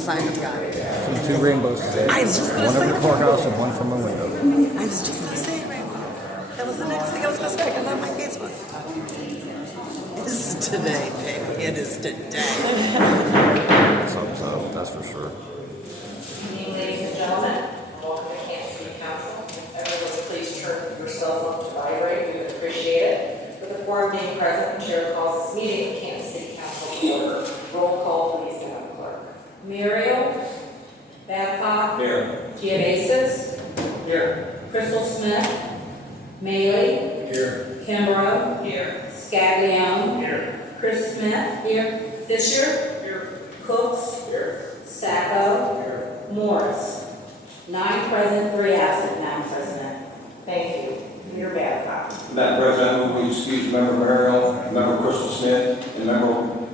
Sign of God. Two rainbows today. I was just gonna one say over the courthouse and one from my window. I was just going to say rainbow. That was the next thing I was going to say. I love my Facebook. It's today, baby. It is today. Something's up, that's for sure. Ladies and gentlemen, welcome to Canton City Council. Everyone, please turn your cell phone to vibrate. We would appreciate it. With the quorum being present, the chair calls this meeting of Canton City Council to order. Roll call, please, Madam Clerk. Muriel Babcock. Here. Giovanis. Here. Crystal Smith. Maley. Here. Kimbrough. Here. Scaglione. Here. Chris Smith. Here. Fisher. Here. Cooks. Here. Sacco. Here. Morris. 9 present, 3 absent, Madam President. Thank you. Mayor Babcock. Madam President, I move we excuse Member Merrill, Member Crystal Smith, and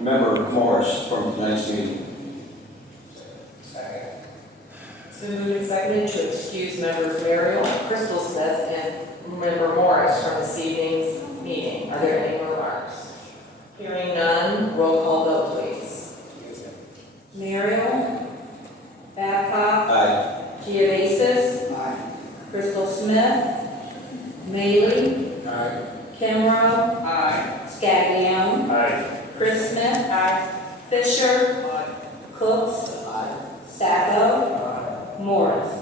Member Morris from tonight's meeting. It's been moved and seconded to excuse members Muriel, Crystal Smith, and Member Morris from this evening's meeting. Are there any remarks? Hearing none, roll call vote, please. Muriel Babcock. Aye. Giovanis. Aye. Crystal Smith. Maley. Aye. Kimbrough. Aye. Scaglione. Aye. Chris Smith. Fisher. Cooks. Sacco. Morris.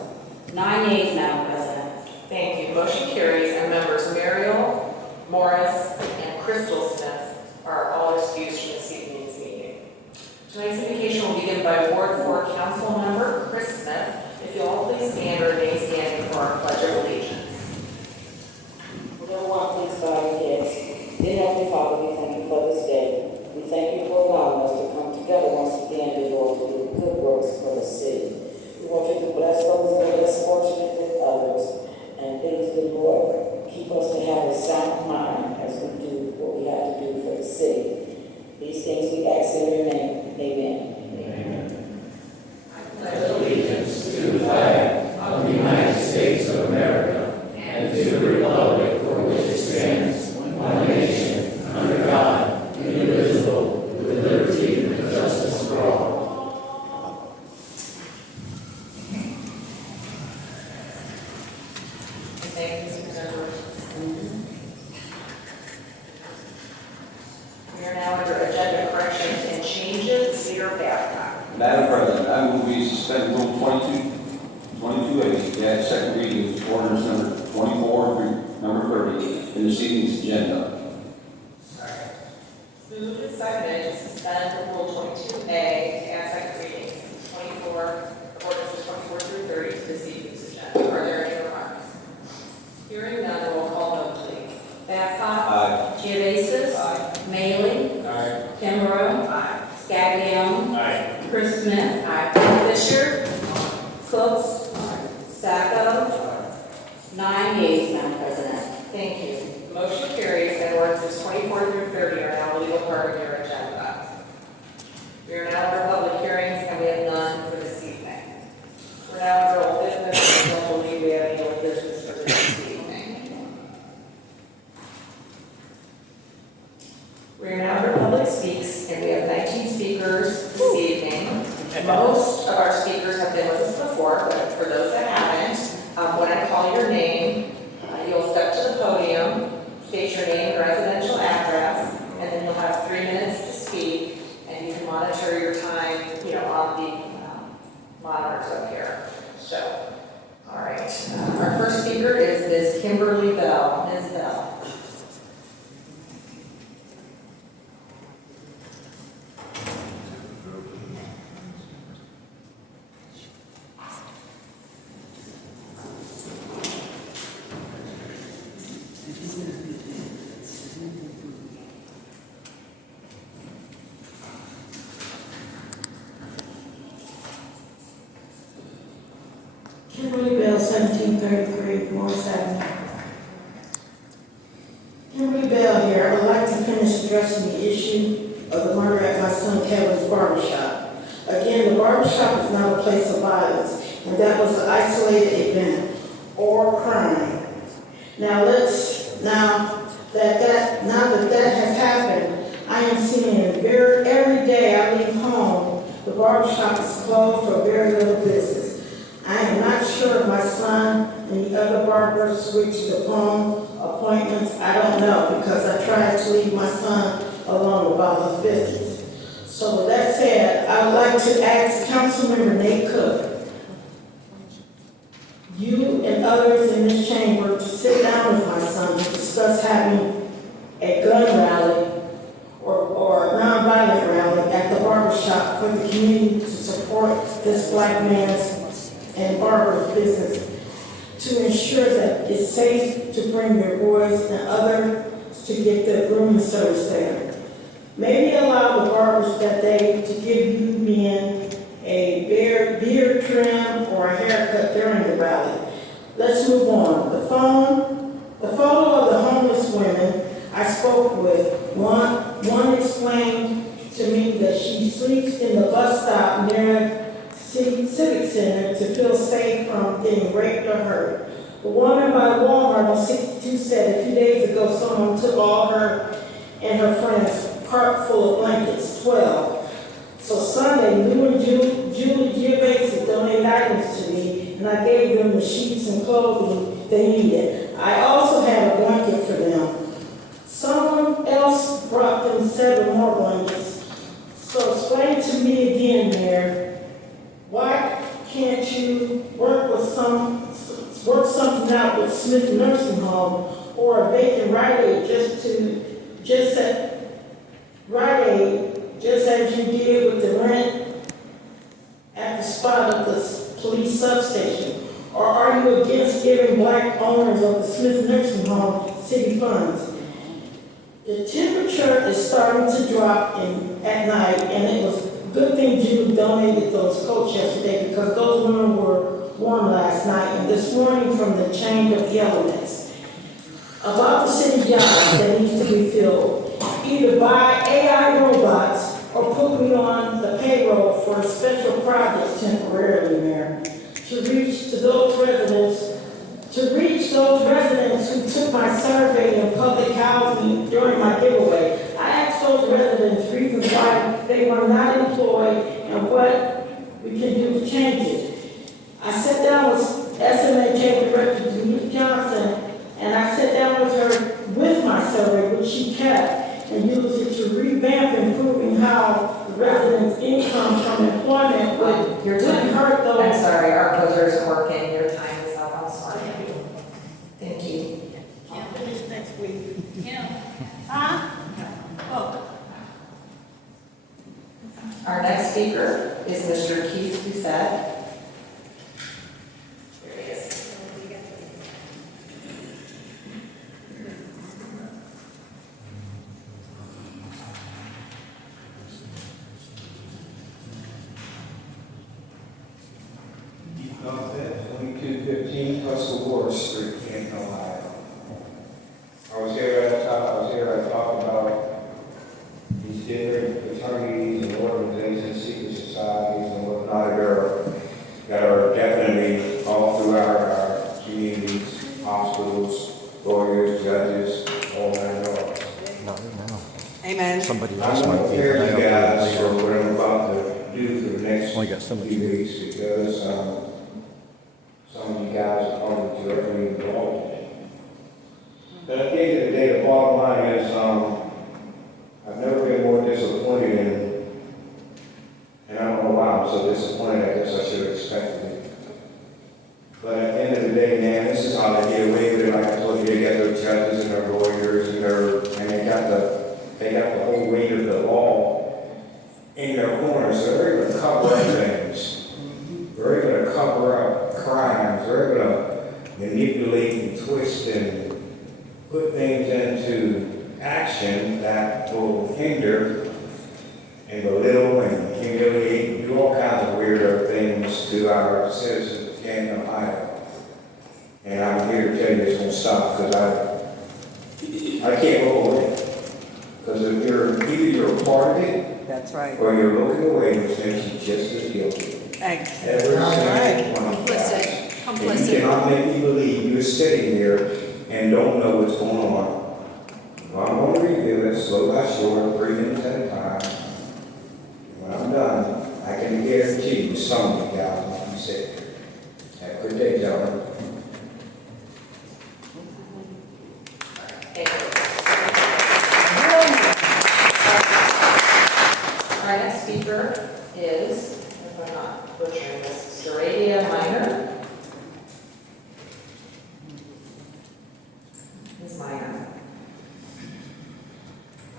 9 yeas, Madam President. Thank you. Motion carries, and members Muriel, Morris, and Crystal Smith are all excused from this evening's meeting. Tonight's invocation will begin by Ward 4 Council Member Chris Smith. If you'll all please stand or remain standing for our Pledge of Allegiance. Everyone, please bow your heads. Dear Heavenly Father, we thank you for this day. We thank you for allowing us to come together once again, dear Lord, to do good works for the city. We want you to bless those that are less fortunate than others. And please, dear Lord, keep us to have a sound mind as we do what we have to do for the city. These things we ask in your name. Amen. Amen. I pledge allegiance to the flag of the United States of America and to the republic for which it stands, Leader Babcock. Madam President, I move we suspend Rule 22A, to add second reading of ordinance number 24 through number 30 in this evening's agenda. Moved and seconded to suspend Rule 22A to add second reading, ordinances 24 through 30 to this evening's agenda. Are there any remarks? Hearing none, roll call vote, please. Babcock. Aye. Geovasis. Aye. Maley. Aye. Kimbrough. Scaglione. Aye. Chris Smith. Fisher. Cooks. Sacco. 9 yeas, Madam President. Thank you. Motion carries and ordinances 24 through 30 are now a legal part of your agenda. We are now under public hearings and we have none for this evening. We're now under old business and I don't believe we have any old business for this evening. We are now under public speaks and we have 19 speakers this evening. Most of our speakers have been with us before, but for those that haven't, when I call your name, you'll step to the podium, state your name and residential address, and then you'll have 3 minutes to speak, and you can monitor your time, on the monitors up here. So, all right. Our first speaker is Ms. Kimberly Bell. Ms. Bell. Kimberly Bell, 1733 Morris Avenue. Kimberly Bell here. I would like to finish addressing the issue of the murder at my son Kevin's barbershop. Again, the barbershop is not a place of violence, and that was an isolated event or crime. Now that that has happened, I am seeing it every day I leave home, the barbershop is closed for very little business. I am not sure if my son and the other barbers switched the phone appointments. I don't know, because I tried to leave my son alone about his business. So with that said, I would like to ask Councilmember Nate Cook, you and others in this chamber, to sit down with my son to discuss having a gun rally or nonviolent rally at the barbershop for the community to support this black man's and barber's business, to ensure that it's safe to bring their boys and others to get their grooming service there. Maybe allow the barbers that day to give you men a beard trim or a haircut during the rally. Let's move on. The photo of the homeless women I spoke with, one explained to me that she sleeps in the bus stop near Civic Center to feel safe from getting raped or hurt. The woman by Walmart on 62 said a few days ago someone took all her and her friends' cart full of blankets, 12. So Sunday, Lou and Julie Geovasis donated items to me, and I gave them the sheets and clothing they needed. I also had a blanket for them. Someone else brought them several more blankets. So explain to me again, Mayor, why can't you work something out with Smith Nursing Home or a vacant Rite Aid just as you did with the rent at the spot of the police substation? Or are you against giving black owners of the Smith Nursing Home city funds? The temperature is starting to drop at night, and it was a good thing Julie donated those coats yesterday, because those women were warm last night, and this morning from the chain of yellowness. About the city jobs that needs to be filled, either buy AI robots or put me on the payroll for a special project temporarily, Mayor, to reach those residents who took my survey in public housing during my giveaway. I asked those residents reasons why they were not employed and what we can do to change it. I sat down with SMHA Director Denise Johnson, and I sat down with her with my survey, which she kept, and used it to revamp improving how residents' income from employment would Your wouldn't time. hurt I'm those. sorry, our buzzer isn't working. Your time is up. I'm sorry. Thank you. Can't finish next week. Our next speaker is Mr. Keith Doucette. There he is. Doucette, 2215 Russell Ward Street, Canton, Ohio. I was here I talked about these different fraternities and organizations, secret societies and whatnot that are definitely all throughout our communities, hospitals, lawyers, judges, all that yards. Not right now. Amen. Somebody I'm else going might to be. prepare I you hope guys later. for what I'm about to do for the next Only got so much few to do. weeks because some of you guys are probably directly involved in it. But at the end of the day, the bottom line is I've never been more disappointed and I don't know why I'm so disappointed. I guess I should have expected it. But at the end of the day, man, this is how they get away with it. Like I told you, they got their judges and their lawyers and they got the whole weight of the law in their corners. So they're able to cover up things. They're able to cover up crimes. They're able to manipulate and twist and put things into action that will hinder and belittle and humiliate and do all kinds of weirder things to our citizens of Canton, Ohio. And I'm here to tell you it's going to stop because I can't look away. Because if you're a part of it That's right. or you're looking away, which makes you just as guilty. Every All right. single one of you guys. Complicit. And you cannot make me believe you're sitting here and don't know what's going on. Well, I'm going to review it slow by short, 3 minutes at a time. And when I'm done, I can guarantee you some of you guys will be sick. Have a good day, gentlemen. Thank you. Our next speaker is, if I'm not butchering this, Saradia Minor. Ms. Minor.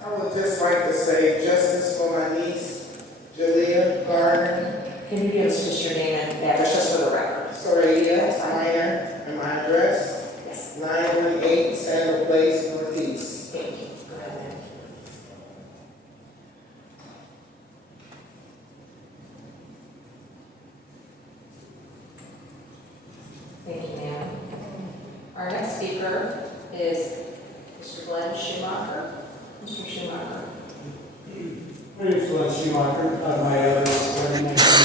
I would just like to say justice for my niece, Jalea Garner, Can you give us just your name and address just for the record? Soradia Minor, and my address, Yes. 918 Sandal Place, Northeast. Thank you. Go ahead, ma'am. Thank you, ma'am. Our next speaker is Mr. Glenn Schumacher. Mr. Schumacher. My name is Glenn Schumacher. My address is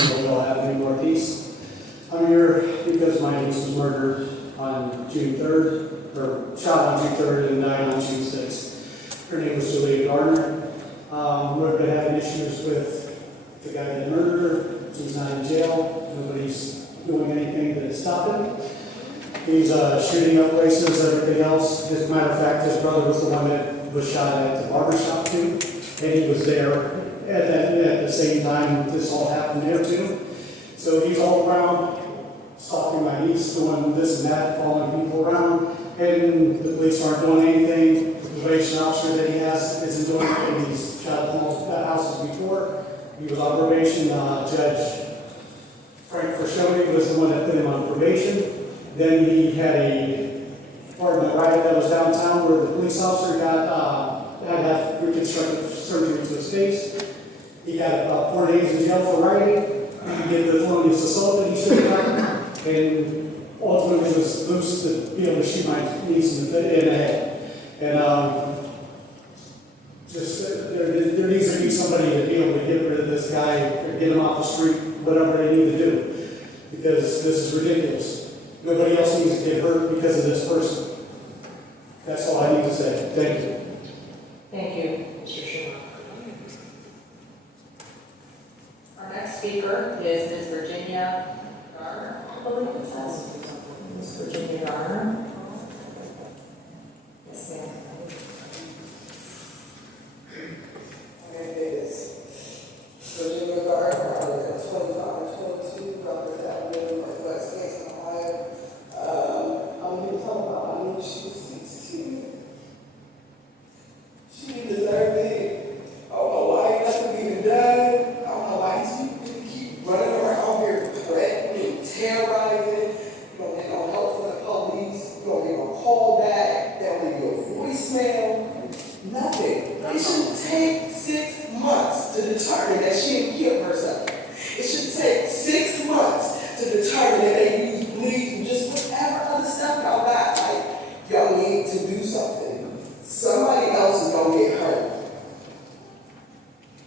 39 Will Avenue Northeast. I'm here because my niece was murdered on June 3rd, or shot on June 3rd and died on June 6th. Her name was Jalea Garner. We've been having issues with the guy that murdered her. He's not in jail. Nobody's doing anything to stop him. He's shooting up places, everything else. As a matter of fact, his brother was the one that was shot at the barbershop too. And he was there at the same time this all happened there too. So he's all around stalking my niece, doing this and that, following people around. And the police aren't doing anything. The probation officer that he has isn't doing anything. He's shot up almost that houses before. He was on probation. Judge Frank Frashoni was the one that put him on probation. Then he had a part of the riot that was downtown where the police officer had to have reconstructive surgery to his face. He got 4 days in jail for rioting. He did the felonious assault that he should have done. And ultimately was loose to be able to shoot my niece in the head. And there needs to be somebody to be able to get rid of this guy or get him off the street, whatever they need to do. Because this is ridiculous. Nobody else needs to get hurt because of this person. That's all I need to say. Thank you. Thank you, Mr. Schumacher. Our next speaker is Ms. Virginia Garner, I believe it says. Ms. Virginia Garner. Yes, ma'am. And it is. to determine that she didn't kill herself. It should take 6 months to determine that they use bleach and just whatever other stuff y'all got. Like, y'all need to do something. Somebody else is gonna get hurt.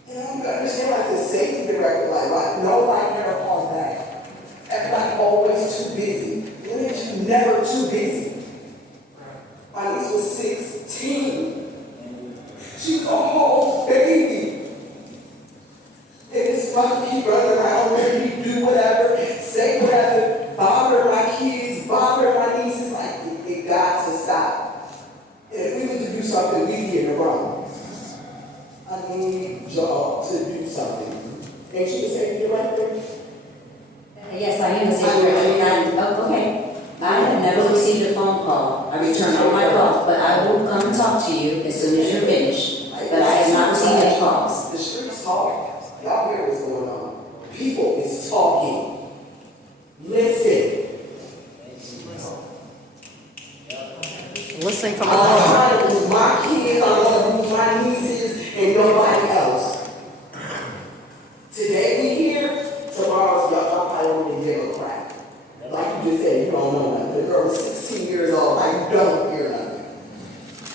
And I don't understand, like, the safety director, like nobody never calls back. Everybody always too busy. When is you never too busy? My niece was 16. She's a whole baby. And this fucker keep running around where he do whatever, say whatever, bother my kids, bother my nieces. Like, it got to stop. And if we need to do something, we get it wrong. I need y'all to do something. Ain't you the safety director? Yes, I am the safety director. Oh, okay. I have never received a phone call. I return all my calls, but I will come and talk to you as soon as you're finished. But I have not received any calls. The streets talk. Y'all hear what's going on. People is talking. Listen. Listening from I'm all over. trying to lose my kids, I'm gonna lose my nieces, and nobody else. Today we here, tomorrow's y'all probably don't even give a crap. Like you just said, you don't know nothing. The girl was 16 years old, like you don't hear nothing.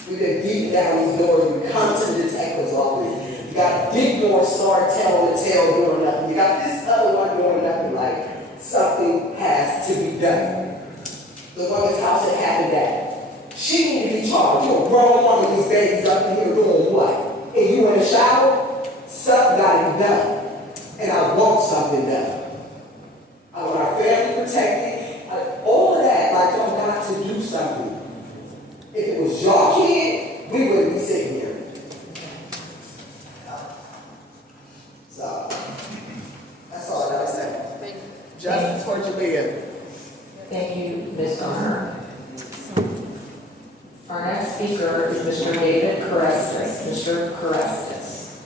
We've been beating down these doors, we come to the detective's office. You got Dickmore start telling the tale doing nothing. You got this other one doing nothing. Like, something has to be done. The woman's house that happened that. She need to be charged. You're a grown woman, these babies up in here doing what? And you in the shower? Something gotta be done. And I want something done. I want our family protected. All of that, like, y'all got to do something. If it was your kid, we wouldn't be sitting here. So, that's all I gotta say. Justice for Jalea. Thank you, Ms. Garner. Our next speaker is Mr. David Carestas. Mr. Carestas.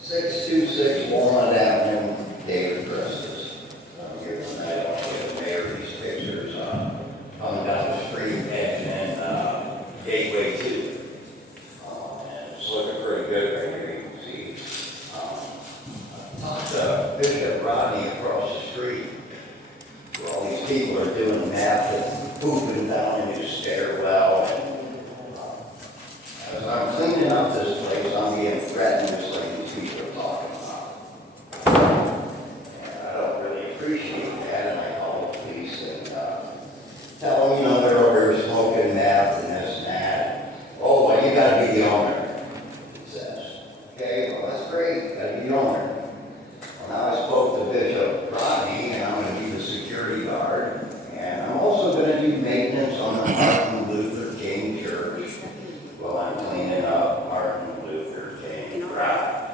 626 Walnut Avenue, David Preston. Here tonight, I'll get the mayor these pictures coming down the street and Gateway 2. And it's looking pretty good right here, you can see. Talked to Bishop Rodney across the street, where all these people are doing math and pooping down in his stairwell. And as I'm cleaning up this place, I'm getting threatened just like these people are talking about. And I don't really appreciate that, and I call the police and tell them, you know, they're over here smoking meth and this and that. Oh, well, you gotta be the owner, it says. Okay, well, that's great, you gotta be the owner. Well, now I spoke to Bishop Rodney, and I'm gonna be the security guard, and I'm also gonna do maintenance on the Martin Luther King Church while I'm cleaning up Martin Luther King Drive.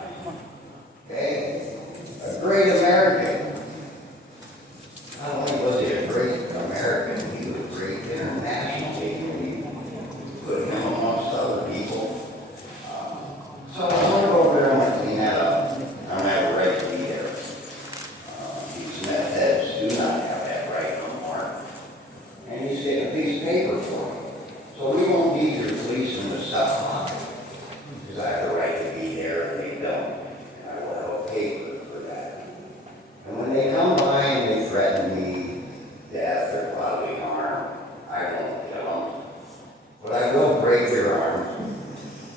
Okay? A great American. Not only was he a great American, he was a great international king. We put him amongst other people. So I want to go over there and I clean that up. I don't have a right to be there. These meth heads do not have that right no more. And he's getting a piece of paper for me. So we won't need your policemen to stop because I have the right to be there and they don't. And I will have a paper for that. And when they come by and they threaten me, death or bodily harm, I won't kill them. But I will break their arm,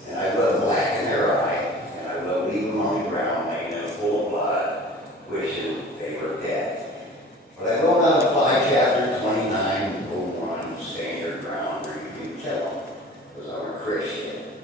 and I will blacken their eye, and I will leave them on the ground laying in a pool of blood, wishing they were dead. But I will not apply Chapter 29, Rule 1, stand your ground, or you can kill them, because I'm a Christian.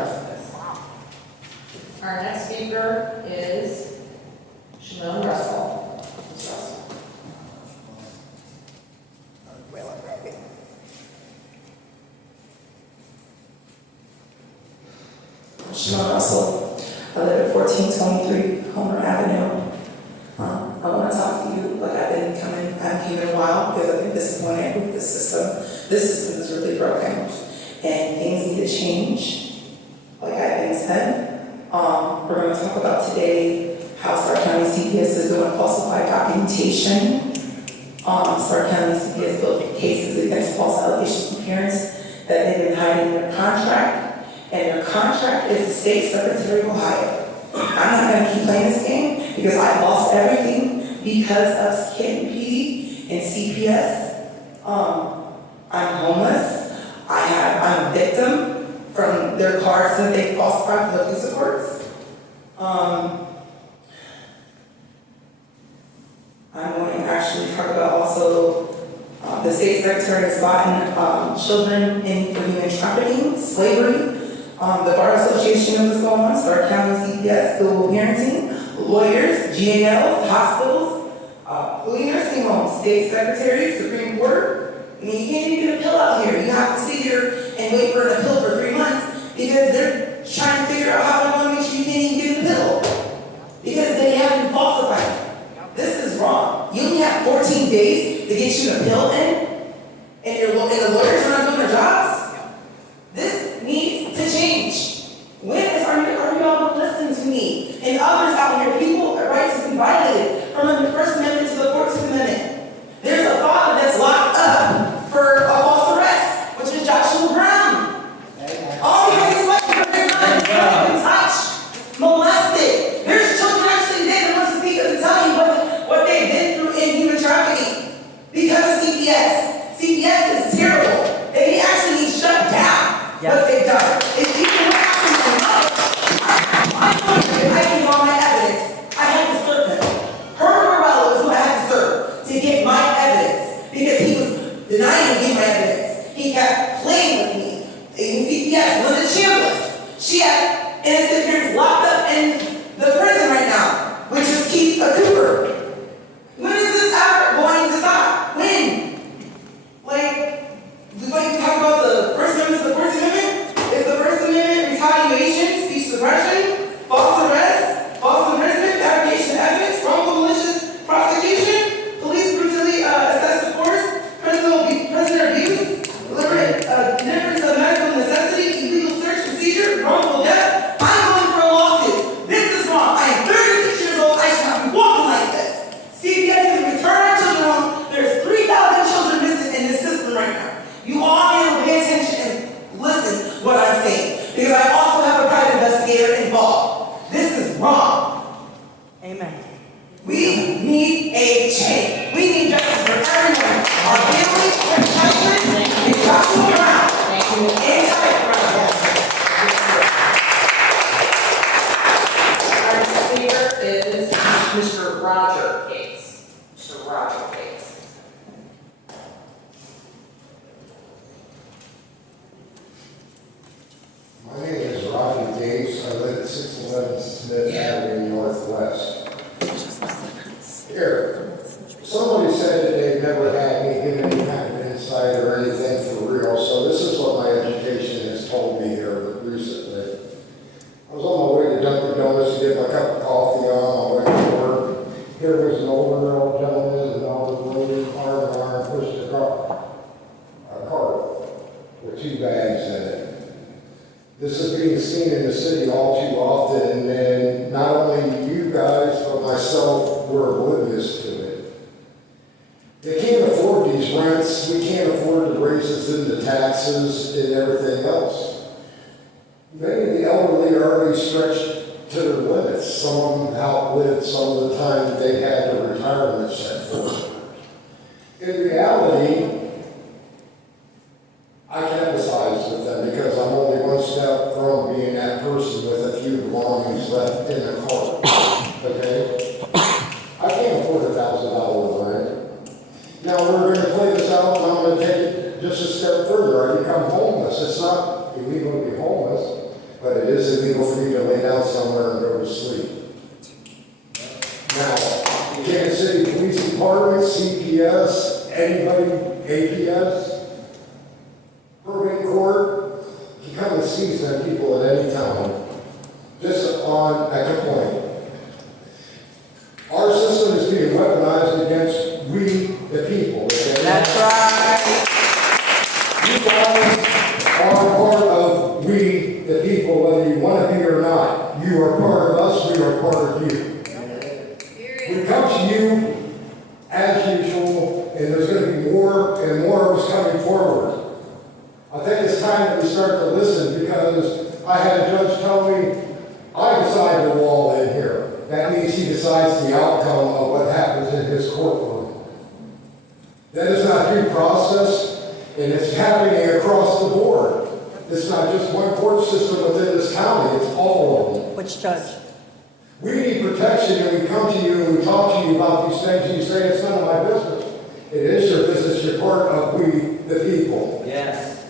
justice. Our next speaker is Shimon Russell. Ms. Russell. Shimon Russell. I live at 1423 Homer Avenue. I want to talk to you like I've been coming. I haven't came in a while because I've been disappointed with the system. This system is really broken, and things need to change. Like I've been said, we're going to talk about today how Stark County CPS is doing falsified documentation. Stark County CPS built cases against false allegations from parents that they've been hiding their contract, and their contract is the state secretary of Ohio. I'm not going to keep playing this game because I lost everything because of Canton PD and CPS. I'm homeless. I'm a victim from their cards that they falsified for the police reports. I'm going to actually talk about also the state secretary has gotten children in for human trafficking, slavery. The Bar Association knows what's going on, Stark County CPS, Global Parenting, lawyers, GALs, hospitals, including nursing homes, state secretaries, Supreme Court. I mean, you can't even get a pill out here. You have to sit here and wait for an appeal for 3 months because they're trying to figure out how they're going to make sure you can't even get an appeal because they haven't falsified it. This is wrong. You only have 14 days to get you an appeal in, and the lawyers are not doing their jobs. This needs to change. Are you all listening to me? And others out here, people, rights have been violated from the First Amendment to the 14th Amendment. There's a father that's locked up for a false arrest, which is Joshua Brown. All because he's waiting for his son has been touched, molested. There's children actually there that want to speak up and tell you what they've been through in human trafficking because of CPS. CPS is terrible. They actually need shut down. What they've done. If you can I gave all my evidence. I had to serve him. Herman Morello is who I had to serve to get my evidence because he was denying me my evidence. He kept playing with me. Even CPS, Linda Chambliss, she had innocent parents locked up in the prison right now, which is Keith Cooper. When is this ever going to stop? When? Like you talk about the First Amendment to the 14th Amendment? Is the First Amendment retaliation, speech suppression, false arrest, false imprisonment, fabrication of evidence, wrongful malicious prosecution, police brutally excessive force, prisoner abuse, deliberate indifference of medical necessity, illegal search and seizure, wrongful death? I'm going for a lawsuit. This is wrong. I am 36 years old. I should not be walking like this. CPS has returned our children home. There's 3,000 children missing in this system right now. You all need to pay attention and listen what I'm saying. Because I also have a private investigator involved. This is wrong. Amen. We need a change. We need justice for everyone. Our families, our children, and Joshua Brown. Thank you. Our next speaker is Mr. Roger Gates. Mr. Roger Gates. My name is Roger Gates. I live at 611 Smith Avenue Northwest. Here, somebody said that they've never had me give any kind of insight or anything for real, so this is what my education has told me here recently. I was on my way to Dunkin' Donuts to get my cup of coffee on my way to work. Here was an older gentleman and an older lady, arm in arm, pushed a cart with 2 bags in it. This is being seen in the city all too often, and not only you guys, but myself, were oblivious to it. They can't afford these rents. We can't afford the raises and the taxes and everything else. Many of the elderly are already stretched to their limits. Some of them outlived some of the time that they had their retirement set for. In reality, I can empathize with them because I'm only one step from being that person with a few belongings left in the car. Okay? I can't afford $1,000 rent. Now we're going to play this out and I'm going to take it just a step further. I become homeless. It's not illegal to be homeless, but illegal for you to lay down somewhere and go to sleep. Now, Kansas City Police Department, CPS, anybody, APS, probate court, you come and seize them people at any time. Just on at the point. Our system is being weaponized against we, the people. That's right. You guys are part of we, the people, whether you want to be or not. You are part of us, we are part of you. We come to you as usual, and there's going to be more and more of us coming forward. I think it's time that we start to listen, because I had a judge tell me, I decide the law in here. That means he decides the outcome of what happens in his courtroom. That is not due process, and it's happening across the board. It's not just one court system within this county, it's all of them. Which judge? We need protection, and we come to you and we talk to you about these things, and you say it's none of my business. It is your business, you're part of we, the people. Yes.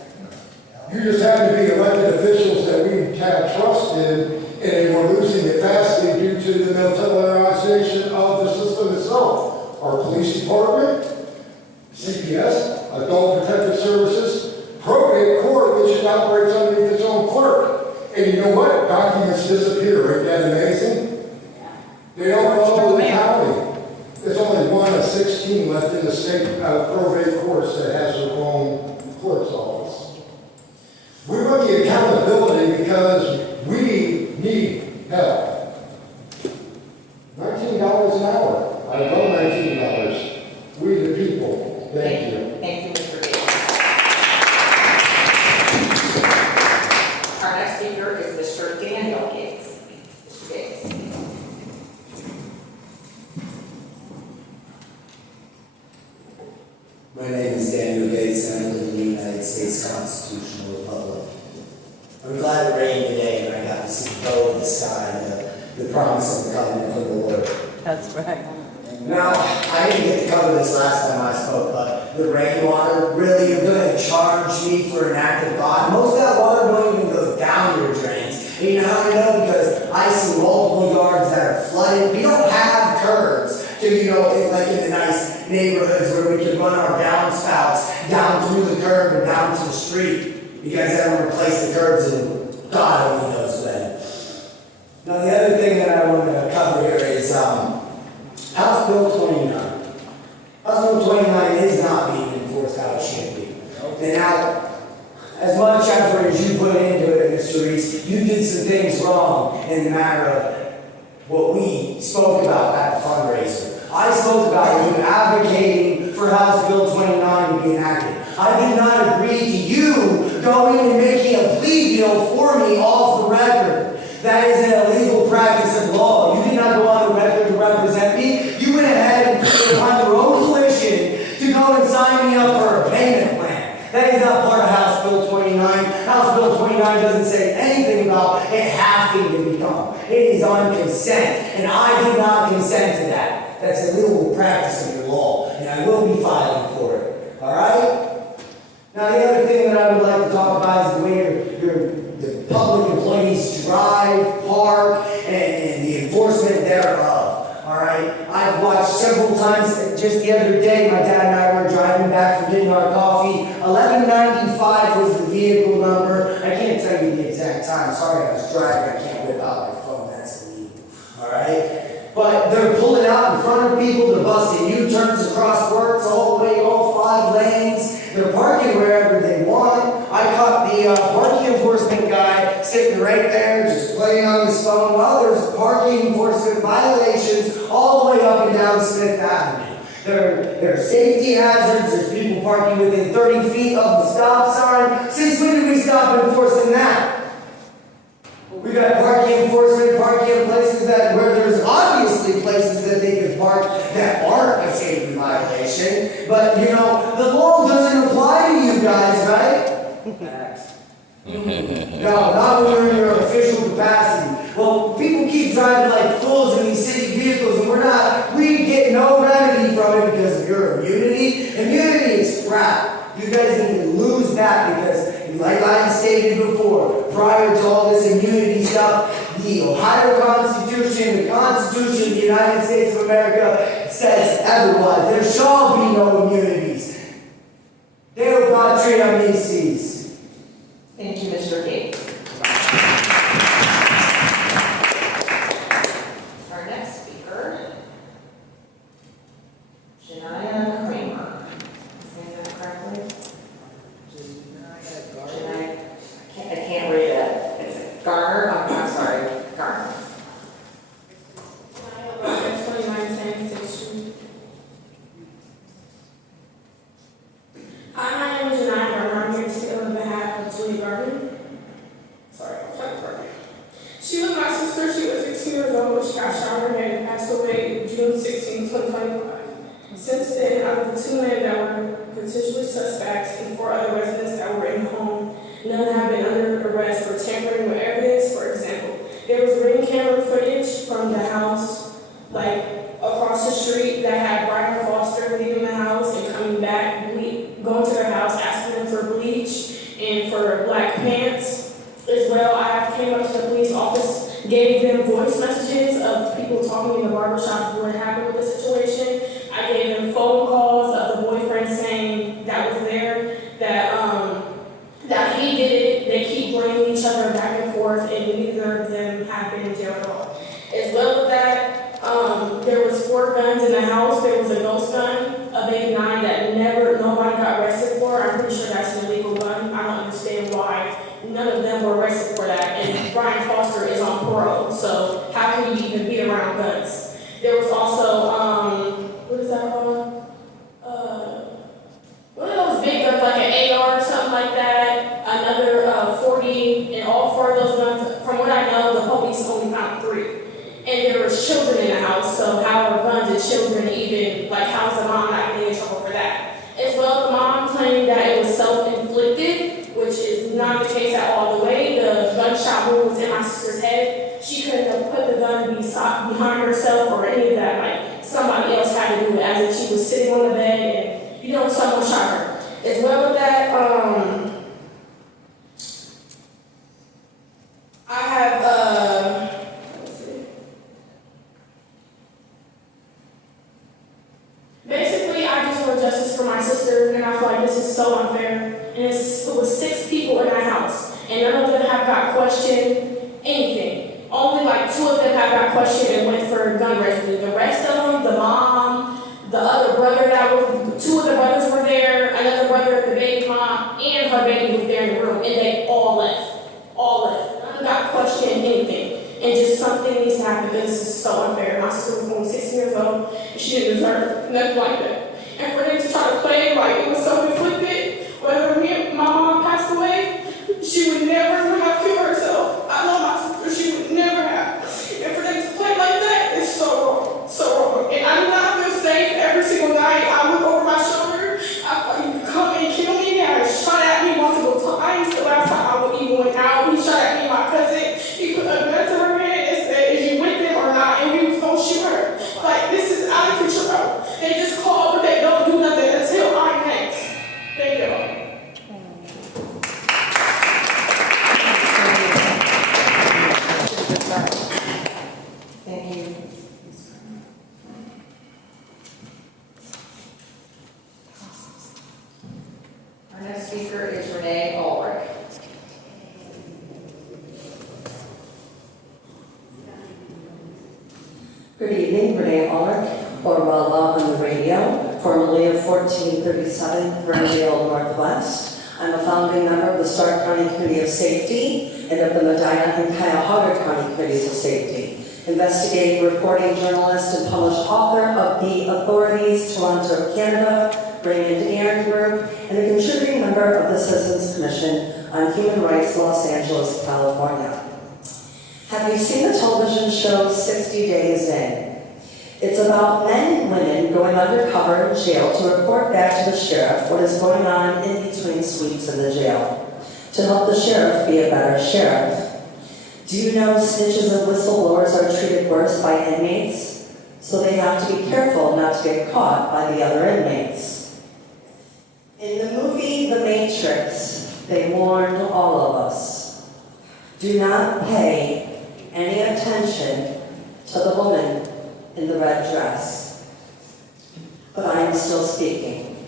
You just happen to be elected officials that we have trust in, and we're losing it vastly due to the militarization of the system itself. Our police department, CPS, Adult Protective Services, probate court, which operates underneath its own clerk. And you know what? Documents disappear. Ain't that amazing? They don't follow the county. There's only 1 of 16 left in the state probate courts that has their own clerk's office. We want the accountability because we need help. $19 an hour. I love $19. We the people. Thank you. Thank you, Mr. Gates. Our next speaker is Mr. Daniel Gates. Mr. Gates. My name is Daniel Gates, and I live in the United States Constitutional Republic. I'm glad it rained today, and I got to see the bow in the sky, the promise of the covenant from the Lord. That's right. Now, I didn't get to cover this last time I spoke, but the rainwater, really, you're going to charge me for an act of God? Most of that water don't even go down your drains. And you know how I know? Because I see multiple yards that are flooded. We don't have curbs to, like in the nice neighborhoods where we can run our downspouts down through the curb and down to the street. You guys ever replace the curbs, and God only knows when. Now, the other thing that I want to cover here is House Bill 29. House Bill 29 is not being enforced how it should be. And now, as much effort as you put into it, Mr. Reese, you did some things wrong in the matter of what we spoke about at the fundraiser. I spoke about you advocating for House Bill 29 to be enacted. I did not agree to you going and making a plea deal for me off the record. That is an illegal practice of law. You did not go on the record to represent me. You went ahead and took it on your own volition to go and sign me up for a payment plan. That is not part of House Bill 29. House Bill 29 doesn't say anything about it having to become. It is on consent, and I did not consent to that. That's a illegal practice of your law, and I will be filing for it. All right? Now, the other thing that I would like to talk about is the way the public employees drive, park, and the enforcement thereof. All right? I've watched several times. Just the other day, my dad and I were driving back from getting our coffee. 1195 was the vehicle number. I can't tell you the exact time. Sorry, I was driving. I can't whip out my phone. That's illegal. All right? But they're pulling out in front of people. They're busting U-turns across works all the way, all 5 lanes. They're parking wherever they want. I caught the parking enforcement guy sitting right there, just playing on his phone while there's parking enforcement violations all the way up and down Smith Avenue. There are safety hazards. There's people parking within 30 feet of the stop sign. Since when did we stop enforcing that? We got parking enforcement, parking in places where there's obviously places that they could park that aren't a safety violation. But, the law doesn't apply to you guys, right? No, not when you're in your official capacity. Well, people keep driving like fools in these city vehicles, and we get no remedy from it because of your immunity. Immunity is crap. You guys need to lose that because, like I stated before, prior to all this immunity stuff, up. The Ohio Constitution, the Constitution of the United States of America says otherwise. There shall be no immunities. Deo patria mises. Thank you, Mr. Gates. Our next speaker, Shania Kramer. Saying that correctly? Shania, I can't read it. It's Garner. I'm sorry, Garner. Hi, my name is Janai Garner. I'm here today on behalf of Julie Garden. Sorry, I'm trying to correct. She was my sister. She was 16 years old when she got shot in her head and passed away June 16, 2025. Since then, out of the 2 men that were potentially suspects and 4 other residents that were in the home, none have been under arrest for tampering with evidence. For example, there was ring camera footage from the house, like across the street, that had Brian Foster leaving the house and coming back, going to their house, asking them for bleach and for black pants. As well, I came up to the police office, gave them voice messages of people talking in the barbershop what happened with the situation. I gave them phone calls of the boyfriend saying that was there, that he did it. They keep bringing each other back and forth, and neither of them have been in jail at all. As well as that, there was 4 guns in the house. There was a ghost gun, a big 9 that nobody got arrested for. I'm pretty sure that's an illegal gun. I don't understand why none of them were arrested for that. And Brian Foster is on parole, so how can you even be around guns? There was also, what is that called? One of those big guns, like an AR or something like that. Another 40, and all 4 of those guns, from what I know, the police only found 3. And there was children in the house, so how are guns and children even, like how's the mom not getting in trouble for that? As well, the mom claimed that it was self-inflicted, which is not the case at all. The way the gunshot wound was in my sister's head, she couldn't have put the gun behind herself or any of that. Like, somebody else had to do it, as if she was sitting on the bed and, someone shot her. As well with that, I have, basically, I just want justice for my sister, and I feel like this is so unfair. And it was 6 people in our house, and none of them have got questioned anything. Only like 2 of them have got questioned and went for gun residue. The rest of them, the mom, the other brother 2 of the brothers were there, another brother, the baby mom, and her baby was there in the room, and they all left. All left. None got questioned anything. And just something needs to happen. This is so unfair. My sister was only 16 years old, and she didn't deserve nothing like that. And for them to try to play like it was self-inflicted, whether my mom passed away, she would never have killed herself. I love my sister, she would never have. And for them to play like that is so wrong, so wrong. And I do not feel safe every single night. I look over my shoulder, you could come and kill me. He shot at me multiple times. The last time he went out, he shot at me and my cousin. He put a gun to her head and said, is you with them or not? And we was gonna shoot her. Like, this is out of control. They just call, but they don't do nothing until I'm next. Thank you. Thank you. Our next speaker is Renee Ulrich. Good evening, Renee Ulrich, Orwella on the radio, formerly of 1437 Ferndale Northwest. I'm a founding member of the Stark County Committee of Safety and of the Medina and Cuyahoga County Committees of Safety, investigating reporting journalist and published author of The Authorities, Toronto, Canada, Raymond Aaron Group, and a contributing member of the Citizens Commission on Human Rights, Los Angeles, California. Have you seen the television show 60 Days In? It's about men and women going undercover in jail to report back to the sheriff what is going on in between sweeps in the jail, to help the sheriff be a better sheriff. Do you know snitches and whistleblowers are treated worse by inmates? So they have to be careful not to get caught by the other inmates. In the movie The Matrix, they warned all of us. do not pay any attention to the woman in the red dress. But I am still speaking.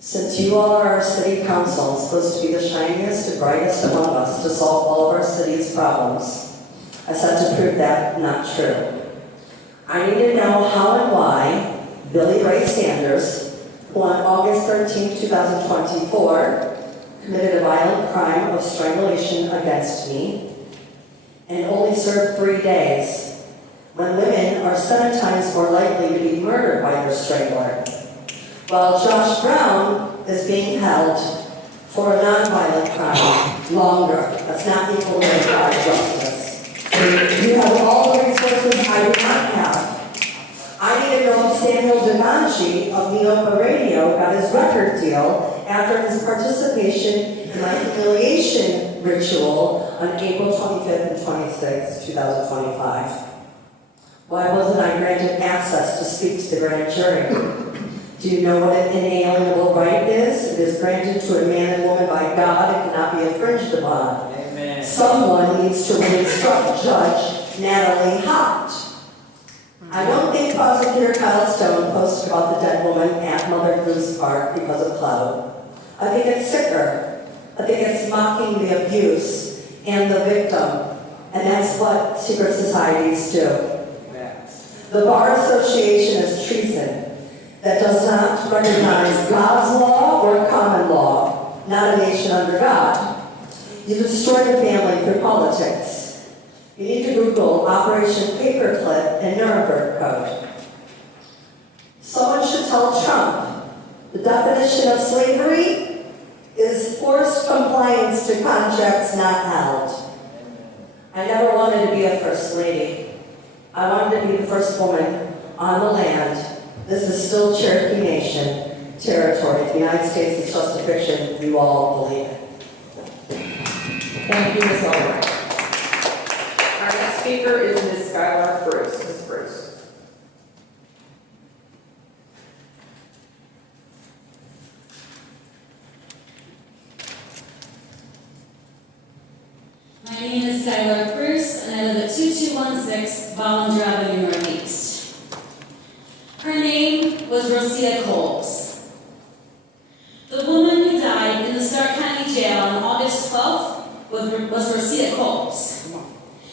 Since you all are our city council, supposed to be the shiniest and brightest among us to solve all of our city's problems, I said to prove that not true. I need to know how and why Billy Ray Sanders, who on August 13, 2024, committed a violent crime of strangulation against me, and only served 3 days, when women are 7 times more likely to be murdered by their strangler, while Josh Brown is being held for a nonviolent crime longer. That's not equal to justice. You have all the resources I do not have. I need to know if Samuel DiMangi of Neopa Radio got his record deal after his participation in my humiliation ritual on April 25th and 26th, 2025. Why wasn't I granted access to speak to the grand jury? Do you know what an inalienable right is? It is granted to a man and woman by God and cannot be infringed upon. Amen. Someone needs to re-instruct Judge Natalie Hott. I don't think Prosecutor Kyle Stone posted about the dead woman at Mother Goose Park because of clout. I think it's sicker. I think it's mocking the abuse and the victim. And that's what secret societies do. The Bar Association is treason that does not recognize God's law or common law, not a nation under God. You destroy the family through politics. You need to Google Operation Paperclip and Nuremberg Code. Someone should tell Trump the definition of slavery is forced compliance to contracts not held. I never wanted to be a first lady. I wanted to be the first woman on the land. This is still Cherokee Nation territory. The United States is just a fiction. You all believe it. Thank you, Ms. Albright. Our next speaker is Ms. Skylar Bruce. Ms. Bruce. My name is Skylar Bruce, and I live at 2216 Bollinger Avenue Northeast. Her name was Rosia Coles. The woman who died in the Stark County Jail on August 12th was Rosia Coles.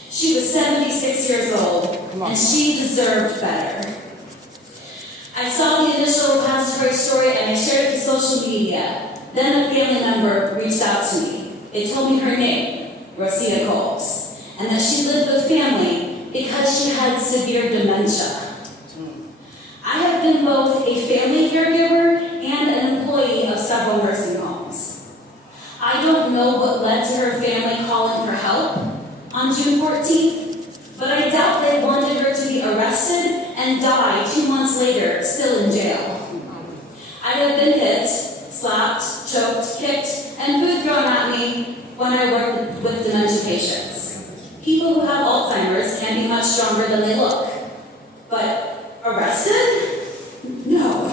She was 76 years old, and she deserved better. I saw the initial repository story and I shared it to social media. Then a family member reached out to me. They told me her name, Rosia Coles, and that she lived with family because she had severe dementia. I have been both a family caregiver and an employee of several nursing homes. I don't know what led to her family calling for help on June 14th, but I doubt they wanted her to be arrested and die 2 months later, still in jail. I have been hit, slapped, choked, kicked, and food thrown at me when I work with dementia patients. People who have Alzheimer's can be much stronger than they look. But arrested? No.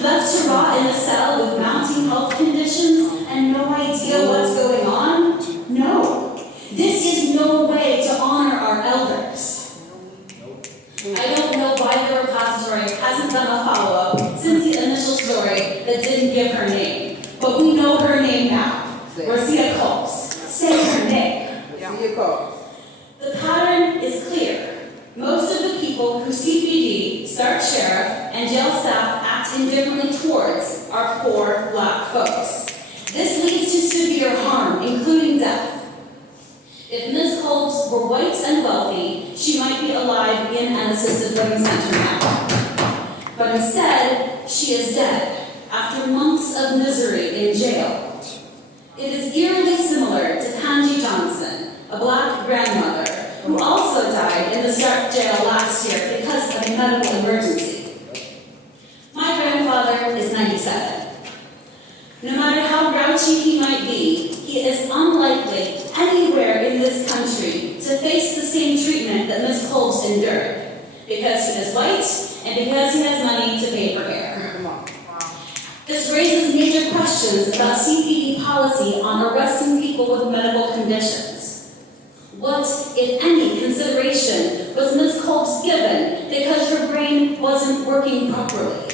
Left to rot in a cell with mounting health conditions and no idea what's going on? No. This is no way to honor our elders. I don't know why the repository hasn't done a follow-up since the initial story that didn't give her name. But we know her name now. Rosia Coles. Say her name. Rosia Coles. The pattern is clear. Most of the people who CPD, Stark Sheriff, and jail staff act indifferently towards are poor Black folks. This leads to severe harm, including death. If Ms. Coles were white and wealthy, she might be alive in an assisted living center now. But instead, she is dead after months of misery in jail. It is eerily similar to Kanji Johnson, a Black grandmother who also died in the Stark jail last year because of a medical emergency. My grandfather is 97. No matter how grouchy he might be, he is unlikely anywhere in this country to face the same treatment that Ms. Coles endured, because he is white and because he has money to pay for care. This raises major questions about CPD policy on arresting people with medical conditions. What, if any, consideration was Ms. Colb's given because her brain wasn't working properly?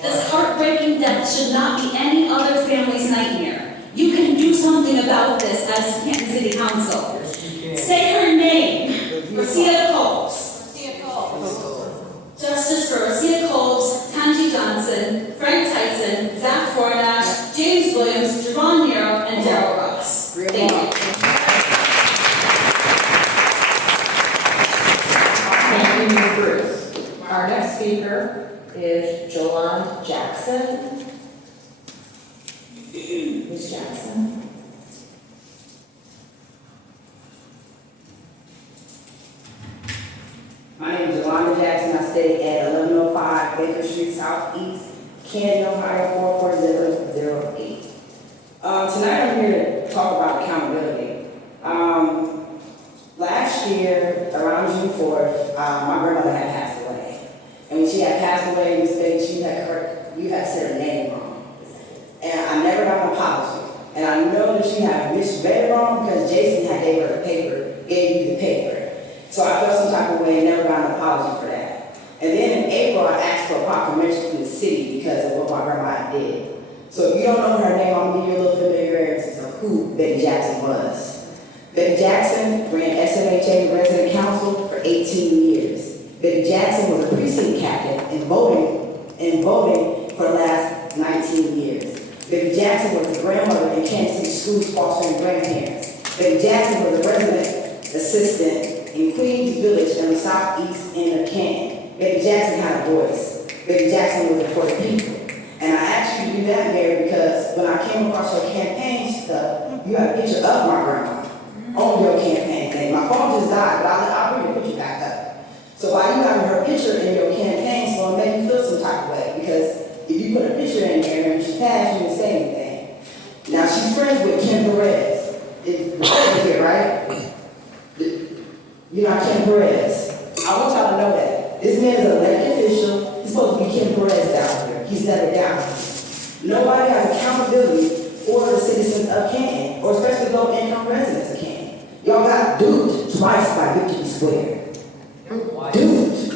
This heartbreaking death should not be any other family's nightmare. You can do something about this as Canton City Council. Say her name, Rosia Colbs. Justice for Rosia Colbs, Tanji Johnson, Frank Tyson, Zach Fornash, James Williams, Javon Nero, and Darrell Ross. Thank you. Thank you, Bruce. Our next speaker is Jolande Jackson. Ms. Jackson. My name is Jolande Jackson. I stay at 1105 Baker Street Southeast, Canton, Ohio 44008. Tonight I'm here to talk about accountability. Last year, around June 4th, my grandmother had passed away. And when she had passed away, Ms. Bates, you had said her name wrong. And I never got an apology. And I know that you have misread it wrong because Jason had gave you the paper. So I felt some type of way and never got an apology for that. And then in April, I asked for a proclamation from the city because of what my grandma did. So if you don't know her name, I'm going to give you a little familiarity of who Betty Jackson was. Betty Jackson ran SMHA Resident Council for 18 years. Betty Jackson was a precinct captain and voting for the last 19 years. Betty Jackson was the grandmother in Canton City Schools fostering grandparents. Betty Jackson was a resident assistant in Queens Village in the southeast end of Canton. Betty Jackson had a voice. Betty Jackson was for the people. And I asked you to do that, Mary, because when I came across your campaign stuff, you had a picture of my grandma on your campaign thing. My phone just died, but I'll bring the picture back up. So while you having her picture in your campaign, so it made me feel some type of way, because if you put a picture in there and she passed, you didn't say anything. Now she's friends with Ken Perez. It's here, right? You know Ken Perez. I want y'all to know that. This man is an elected official. He's supposed to be Ken Perez down here. He's never down here. Nobody has accountability for the citizens of Canton, or especially low-income residents of Canton. Y'all got duped twice by Victory Square. Duped.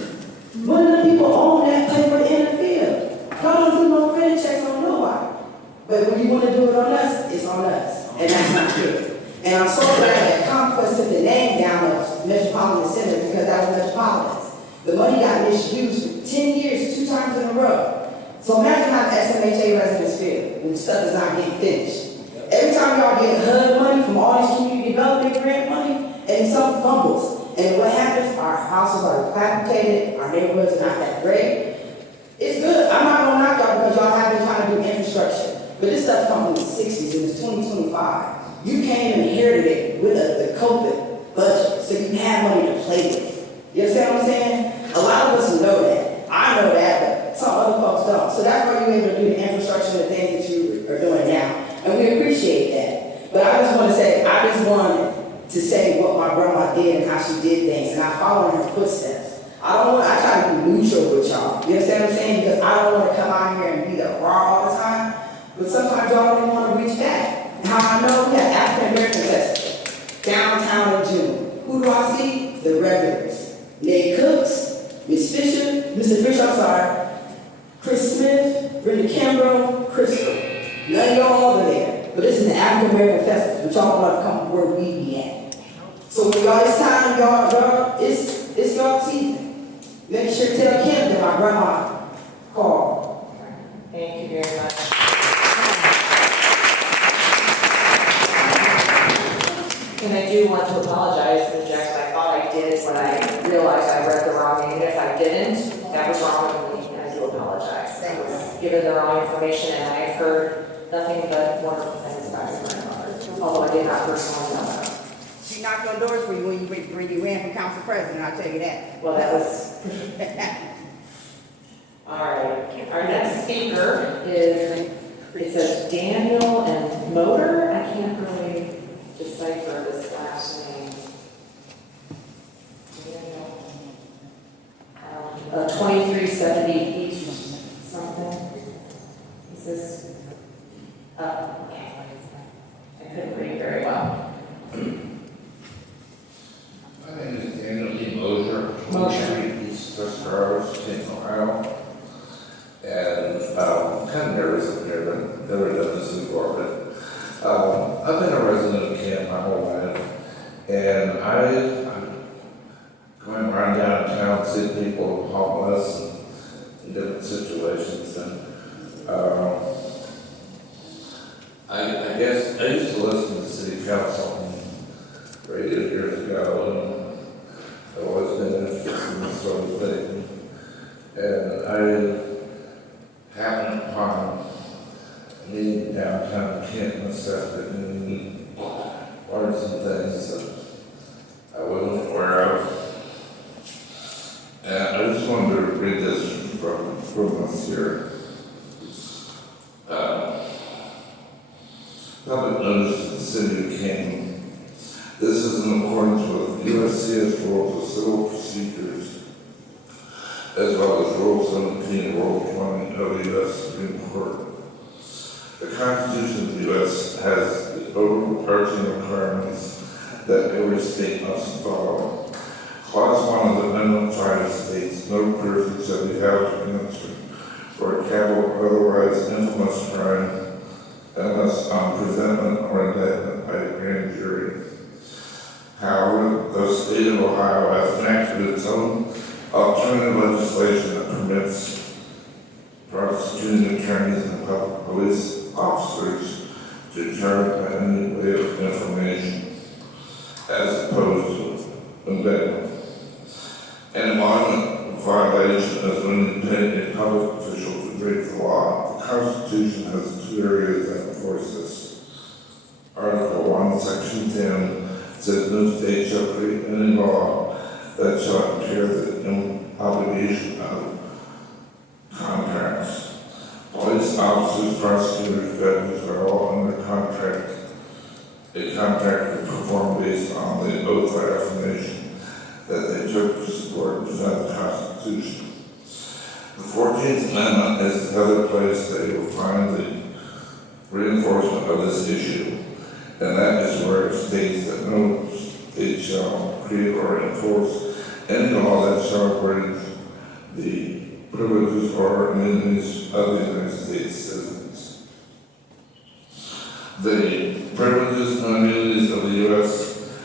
One of the people own that paper in the field. Y'all don't do no credit checks on nobody. But when you want to do it on us, it's on us. And that's not fair. And I'm so glad that Conquest took the name down of Metropolitan Center because that was Metropolitan's. The money got misused for 10 years, 2 times in a row. So imagine how the SMHA residents feel when stuff is not getting finished. Every time y'all get HUD money from all these community development grant money, and some fumbles. And what happens? Our houses are dilapidated, our neighborhoods are not that great. It's good. I'm not gonna knock y'all because y'all have been trying to do infrastructure. But this stuff comes from the 60s and it's 2025. You came and inherited it with the COVID budget, so you have money to play with. You understand what I'm saying? A lot of us know that. I know that, but some other folks don't. So that's why you're able to do the infrastructure and the things that you are doing now. And we appreciate that. But I just want to say, I just wanted to say what my grandma did and how she did things, and I follow in her footsteps. I try to be neutral with y'all. You understand what I'm saying? Because I don't want to come out here and be the raw all the time. But sometimes y'all don't even want to reach back. And how I know? We have African American Festival downtown in June. Who do I see? The regulars. Nate Cooks, Miss Fisher, Mr. Fisher, I'm sorry, Chris Smith, Brenda Kimbrough, Crystal. None of y'all over there. But this is the African American Festival, but y'all want to come where we be at. So when y'all, it's time, y'all, it's y'all season. Make sure to tell Kim that my grandma called. Thank you very much. And I do want to apologize, Ms. Jackson. I thought I did when I realized I read the wrong name. If I didn't, that was wrong with me, and I do apologize. I was given the wrong information, and I have heard nothing but wonderful things about your grandmother, although I did not personally know her. She knocked on doors for you when you ran for council president, I'll tell you that. Well, that was... All right. Our next speaker is, it says Daniel and Motor. I can't really decipher this last name. 2370 East something. Is this? Okay. I couldn't read very well. Motion. East West Garage, Canton, Ohio. And kind of nervous up here, but never done this before. But I've been a resident of Canton my whole life, and I'm going around downtown, seeing people homeless and in different situations, and I guess I used to listen to city council on radio years ago, and I've always been interested in this sort of thing. And I happened upon a meeting downtown Canton this afternoon, learned some things that I wasn't aware of. And I just wanted to read this from us here. Public notice of the city of Canton. This is in accordance with USCS rules of civil procedures, as well as Rule 17 and Rule 20 of the U.S. Supreme Court. The Constitution of the U.S. has the overarching requirements that every state must follow. Clause 1 of the Amendment 5 states, no person shall be held to answer for a capital or otherwise infamous crime unless on presentment or indictment by a grand jury. However, the state of Ohio has enacted its own alternative legislation that permits prosecuting attorneys and public police officers to charge by any way of information as opposed to indictment. An employment violation is when you take a public official to break the law. The Constitution has two areas that enforce this. Article 1, Section 10 says no state shall create any law that shall impair the obligation of contracts. Police officers, prosecutors, judges are all under contract. A contract to perform based on the oath of affirmation that they took to support and defend the Constitution. The 14th Amendment is the other place that you will find the reinforcement of this issue, and that is where it states that no state shall create or enforce any law that shall break the privileges or immunities of the United States citizens. The privileges and immunities of the U.S.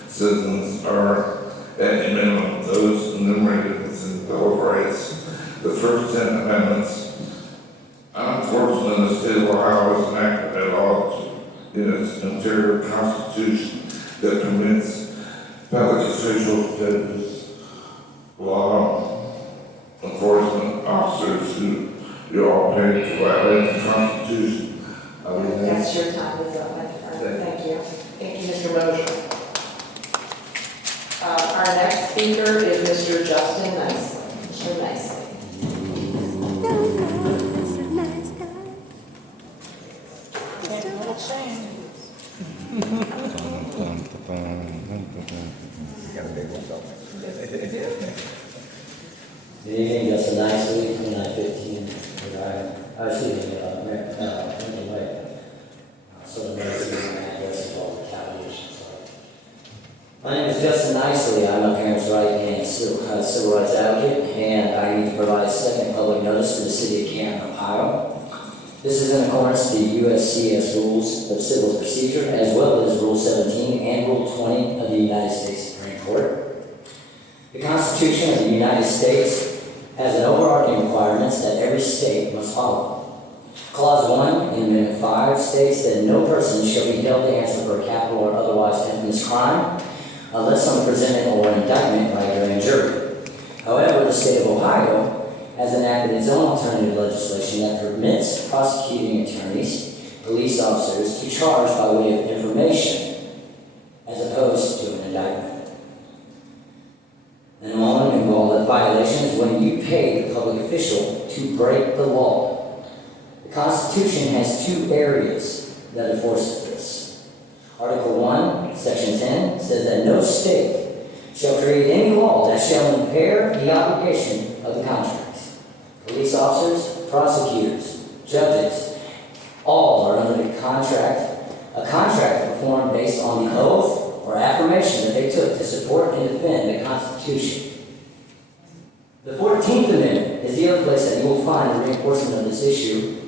citizens are at a minimum those enumerated within the Bill of Rights. The first 10 amendments, unfortunately, the state of Ohio has enacted a law in its interior constitution that permits public officials, judges, law enforcement officers who you all pay to violate the Constitution of the United That's States. your time is up. Thank you. Thank you, Mr. Mosher. Our next speaker is Mr. Justin Nicely. Mr. Nicely. Good evening, Justin Nicely, 2915, excuse me, sort of my address is all the Cavaliers. My name is Justin Nicely. I'm a parents' right and civil rights advocate, and I need to provide a second public notice to the city of Canton, Ohio. This is in accordance with the USCS Rules of Civil Procedure, as well as Rule 17 and Rule 20 of the United States Supreme Court. The Constitution of the United States has an overarching requirements that every state must follow. Clause 1 in Amendment 5 states that no person shall be held to answer for a capital or otherwise infamous crime unless on presentment or indictment by a grand jury. However, the state of Ohio has enacted its own alternative legislation that permits prosecuting attorneys, police officers to charge by way of information as opposed to an indictment. An employment violation is when you pay the public official to break the law. The Constitution has two areas that enforce this. Article 1, Section 10 says that no state shall create any law that shall impair the obligation of the contract. Police officers, prosecutors, judges, all are under a contract performed based on the oath or affirmation that they took to support and defend the Constitution The 14th Amendment is the other place that you will find the reinforcement of this issue,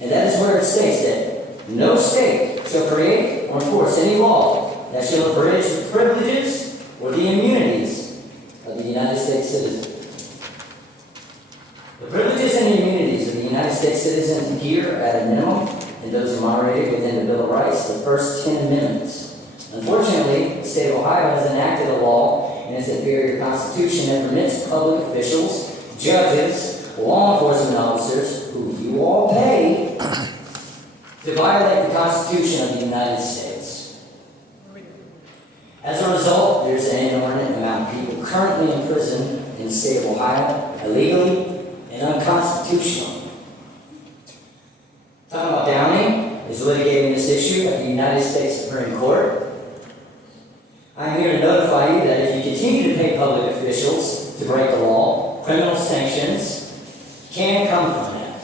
and that is where it states that no state shall create or enforce any law that shall abridge the privileges or the immunities of the United States citizen. The privileges and immunities of the United States citizen adhere at a minimum, and those are moderated within the Bill of Rights, the first 10 amendments. Unfortunately, the state of Ohio has enacted a law in its inferior constitution that permits public officials, judges, law enforcement officers, who you all pay, to violate the Constitution of the United States. As a result, there's an inordinate amount of people currently in prison in the state of Ohio, illegally and unconstitutionally. Talking about Downing is litigating this issue at the United States Supreme Court. I'm here to notify you that if you continue to pay public officials to break the law, criminal sanctions can come from that.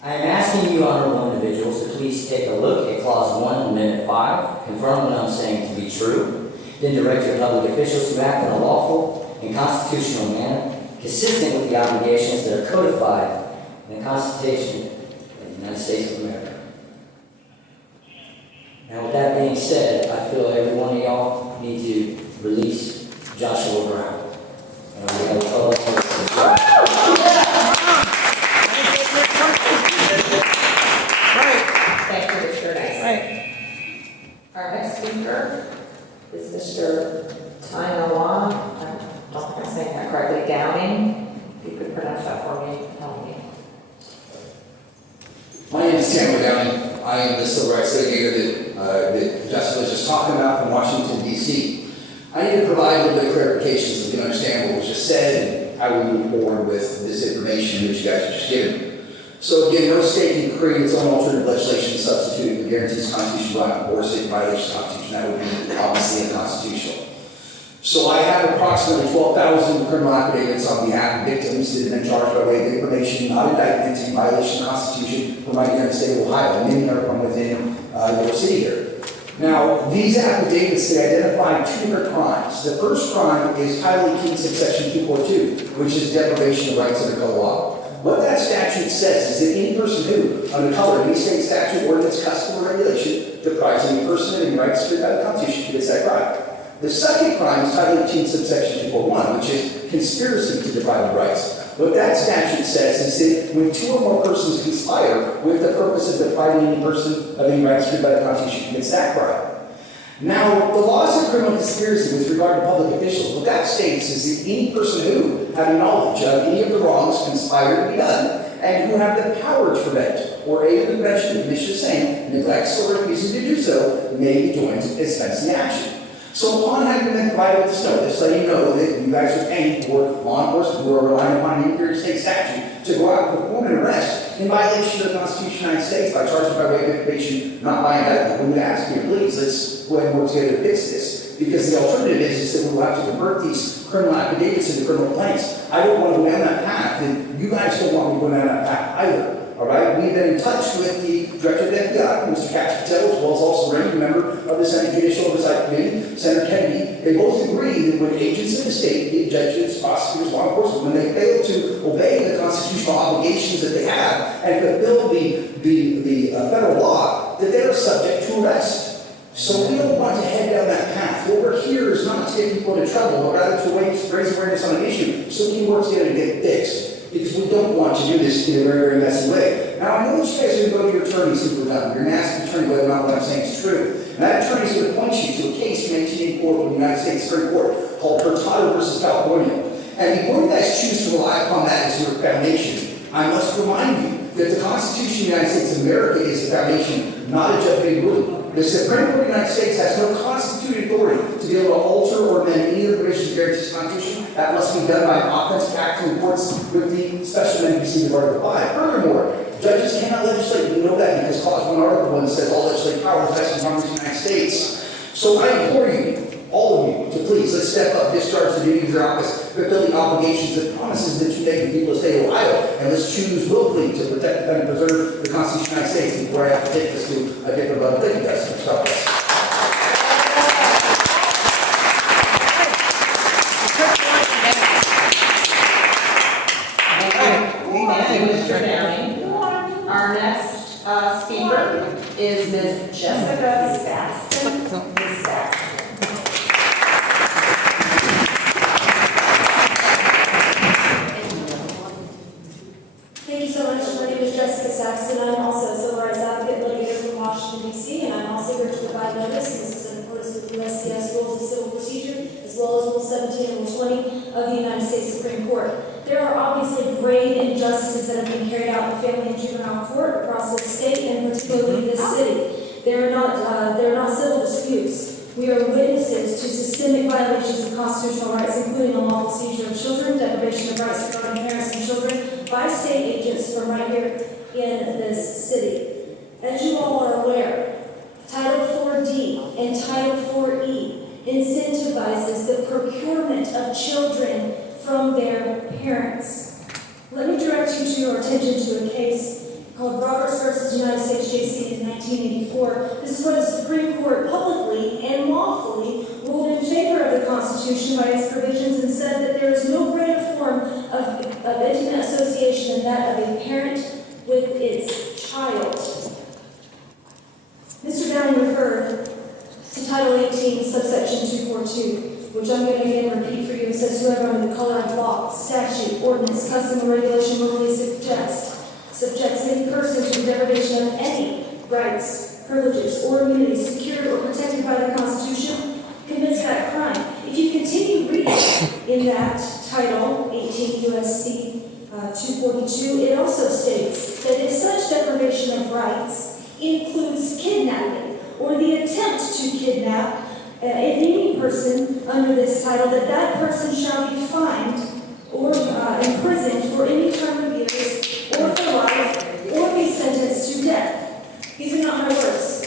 I am asking you, honorable individuals, to please take a look at Clause 1, Amendment 5, confirm what I'm saying to be true, then direct your public officials to act in a lawful and constitutional manner consistent with the obligations that are codified in the Constitution of the United States of America. Now, with that being said, I feel every one of y'all need to release Joshua Brown. And we have a public Thank you, Mr. Nice. Right. Our next speaker is Mr. Tainawa. I don't think I'm saying that correctly. Downing. If you could pronounce that for me, help me. My name is Cameron Downing. I am the civil rights litigator that Justin was just talking about in Washington, D.C. I need to provide a little bit of clarification so that you understand what was just said and how we move forward with this information that you guys have just given. So again, no state can create its own alternative legislation substituting the guarantees constitutional right or state violation of the Constitution. That would be obviously unconstitutional. So I have approximately 12,000 criminal affidavits on behalf of victims that have been charged by way of information, not indictment, in violation of the Constitution from right here in the state of Ohio, and many are from within your city here. Now, these affidavits, they identify two different crimes. The first crime is Title 18, Section 242, which is deprivation of rights under color law. What that statute says is that any person who, under color of any state statute, ordinance, custom, or regulation, deprives any person of any rights secured by the Constitution commits that crime. The second crime is Title 18, subsection 241, which is conspiracy to deprive of rights. What that statute says is that when two or more persons conspire with the purpose of depriving any person of any rights secured by the Constitution commits that crime. Now, the laws of criminal conspiracy with regard to public officials, what that states is that any person who, having knowledge of any of the wrongs conspired to be done, and who have the power to prevent or aid in the prevention of the commission of same, neglects or refuses to do so, may be joined as offense in action. So upon having been provided with this notice, letting you know that you guys are paying for law enforcement who are relying upon an inferior state statute to go out and perform an arrest in violation of the Constitution of the United States by charging by way of information, not by indictment. We would ask you, please, let's go ahead and work together to fix this. Because the alternative is that we will have to convert these criminal affidavits into criminal complaints. I don't want to go down that path, and you guys don't want me to go down that path either. All right, we've been in touch with the Director of the FBI, Mr. Patel, as well as also a ranking member of the Senate Judicial Oversight Committee, Senator Kennedy. They both agree that when agents of the state, be it judges, prosecutors, law enforcement, when they fail to obey the constitutional obligations that they have and fulfill the federal law, that they are subject to arrest. So we don't want to head down that path. What we're here is not to get people into trouble, but rather to raise awareness on an issue so we can work together to get it fixed. Because we don't want to do this in a very, very messy way. Now, I know that you guys are going to go to your attorney and see what we're done. You're going to ask the attorney whether or not what I'm saying is true. And that attorney is going to point you to a case from 1884 from the United States Supreme Court called Hurtado versus California. And before you guys choose to rely upon that as your foundation, I must remind you that the Constitution of the United States of America is the foundation, not a judgment ruling. The Supreme Court of the United States has no constituted authority to be able to alter or amend any of the provisions of the guarantees of the Constitution. That must be done by an offensive act in courts with the special amendment of Article 5. Furthermore, judges cannot legislate. We know that because Clause 1, Article 1 says all legislative power is vested in Congress of the United States. So I implore you, all of you, to please, let's step up, discharge the duties of your office, fulfill the obligations and promises that you make to the people of the state of Ohio, and let's choose willfully to protect, defend, and preserve the Constitution of the United States before I have to take this to a different level. Thank you guys for stopping us. 17 and Rule 20 of the United States Supreme Court. There are obviously grave injustices that have been carried out in the family and juvenile court across the state and particularly this city. They're not civil disputes. We are witnesses to systemic violations of constitutional rights, including unlawful seizure of children, deprivation of rights regarding parents and children by state agents from right here in this city. As you all are aware, Title 4D and Title 4E incentivizes the procurement of children from their parents. Let me direct you to your attention to a case called Roberts versus United States JC in 1984. This is where the Supreme Court publicly and lawfully ruled in favor of the Constitution by its provisions and said that there is no greater form of intimate association than that of a parent with its child. Mr. Downing referred to Title 18, subsection 242, which I'm going to again repeat for you. It says, whoever under the color of law, statute, ordinance, custom, or regulation willfully subjects any person to the deprivation of any rights, privileges, or immunities secured or protected by the Constitution commits that crime. If you continue reading in that Title 18 U.S.C. 242, it also states that if such deprivation of rights includes kidnapping or the attempt to kidnap any person under this title, that person shall be fined or imprisoned for any term of years or for life or be sentenced to death. These are not my words.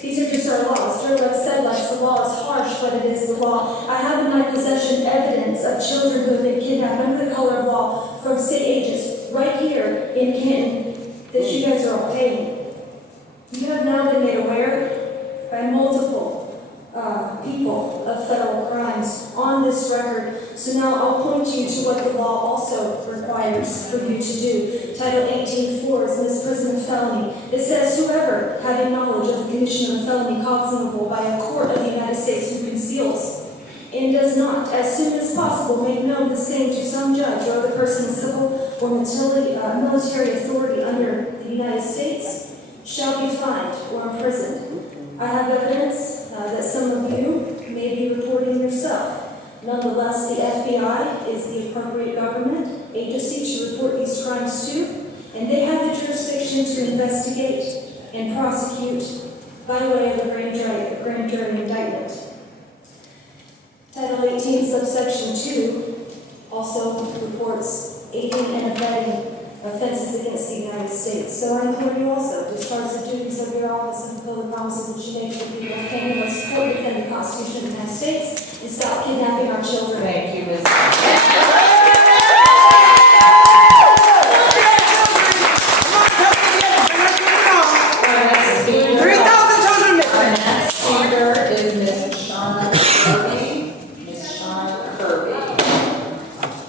These are just our laws. Joe said, the law is harsh, but it is the law. I have in my possession evidence of children who have been kidnapped under the color of law from state agents right here in Canton that you guys are all paying. You have now been made aware by multiple people of federal crimes on this record. So now I'll point you to what the law also requires for you to do. Title 18.4 is misprision of felony. It says, whoever, having knowledge of the commission of a felony cognizable by a court of the United States who conceals and does not, as soon as possible, make known the same to some judge or other person in civil or military authority under the United States, shall be fined or imprisoned. I have evidence that some of you may be reporting yourself. Nonetheless, the FBI is the appropriate government agency to report these crimes to, and they have the jurisdiction to investigate and prosecute by way of a grand jury indictment. Title 18, subsection 2 also reports aiding and abetting offenses against the United States. So I implore you also, discharge the duties of your office and fulfill the promises that you make to the people of Canton, and support and defend the Constitution of the United States, and stop kidnapping our children. Thank you, Ms.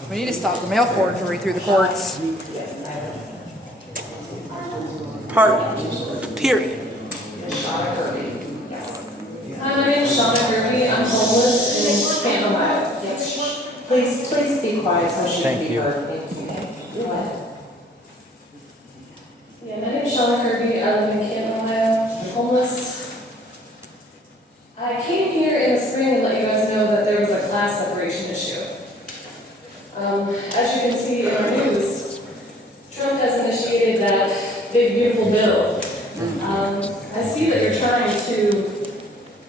We need to stop the mail forgery through the courts. Period. Hi, my name is Shauna Kirby. I'm homeless in Canton, Ohio. Please be quiet so she can Thank be you. heard. Thank you. Go ahead. Yeah, my name is Shauna Kirby. I live in Canton, Ohio. I'm homeless. I came here in the spring to let you guys know that there was a class separation issue. As you can see in our news, Trump has initiated that big, beautiful bill. I see that you're trying to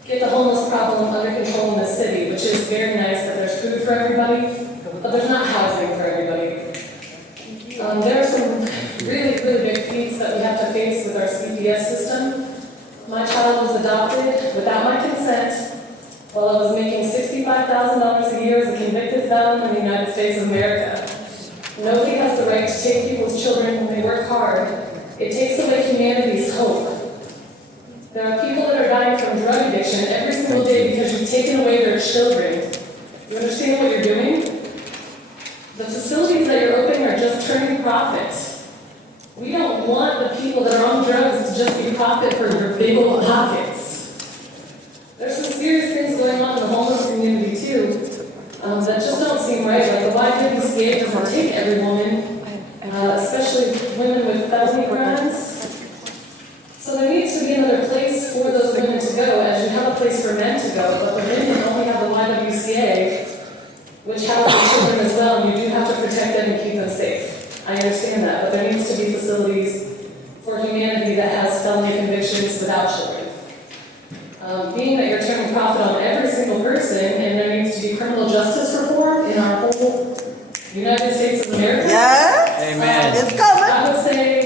get the homeless problem under control in the city, which is very nice that there's food for everybody, but there's not housing for everybody. There are some really, really big feats that we have to face with our CPS system. My child was adopted without my consent while I was making $65,000 a year as a convicted felon in the United States of America. Nobody has the right to take people's children when they work hard. It takes away humanity's hope. There are people that are dying from drug addiction every single day because you've taken away their children. You understand what you're doing? The facilities that you're opening are just turning profits. We don't want the people that are on drugs to just be profit for your big old pockets. There's some serious things going on in the homeless community too that just don't seem right. Like the YWCA doesn't take every woman, especially women with felony crimes. So there needs to be another place for those women to go, as you have a place for men to go, but the women only have the YWCA. which houses children as well, and you do have to protect them and keep them safe. I understand that, but there needs to be facilities for humanity that has felony convictions without children. Being that you're turning profit on every single person, and there needs to be criminal justice reform in our whole United States of America. Yes. Amen. It's coming. I would say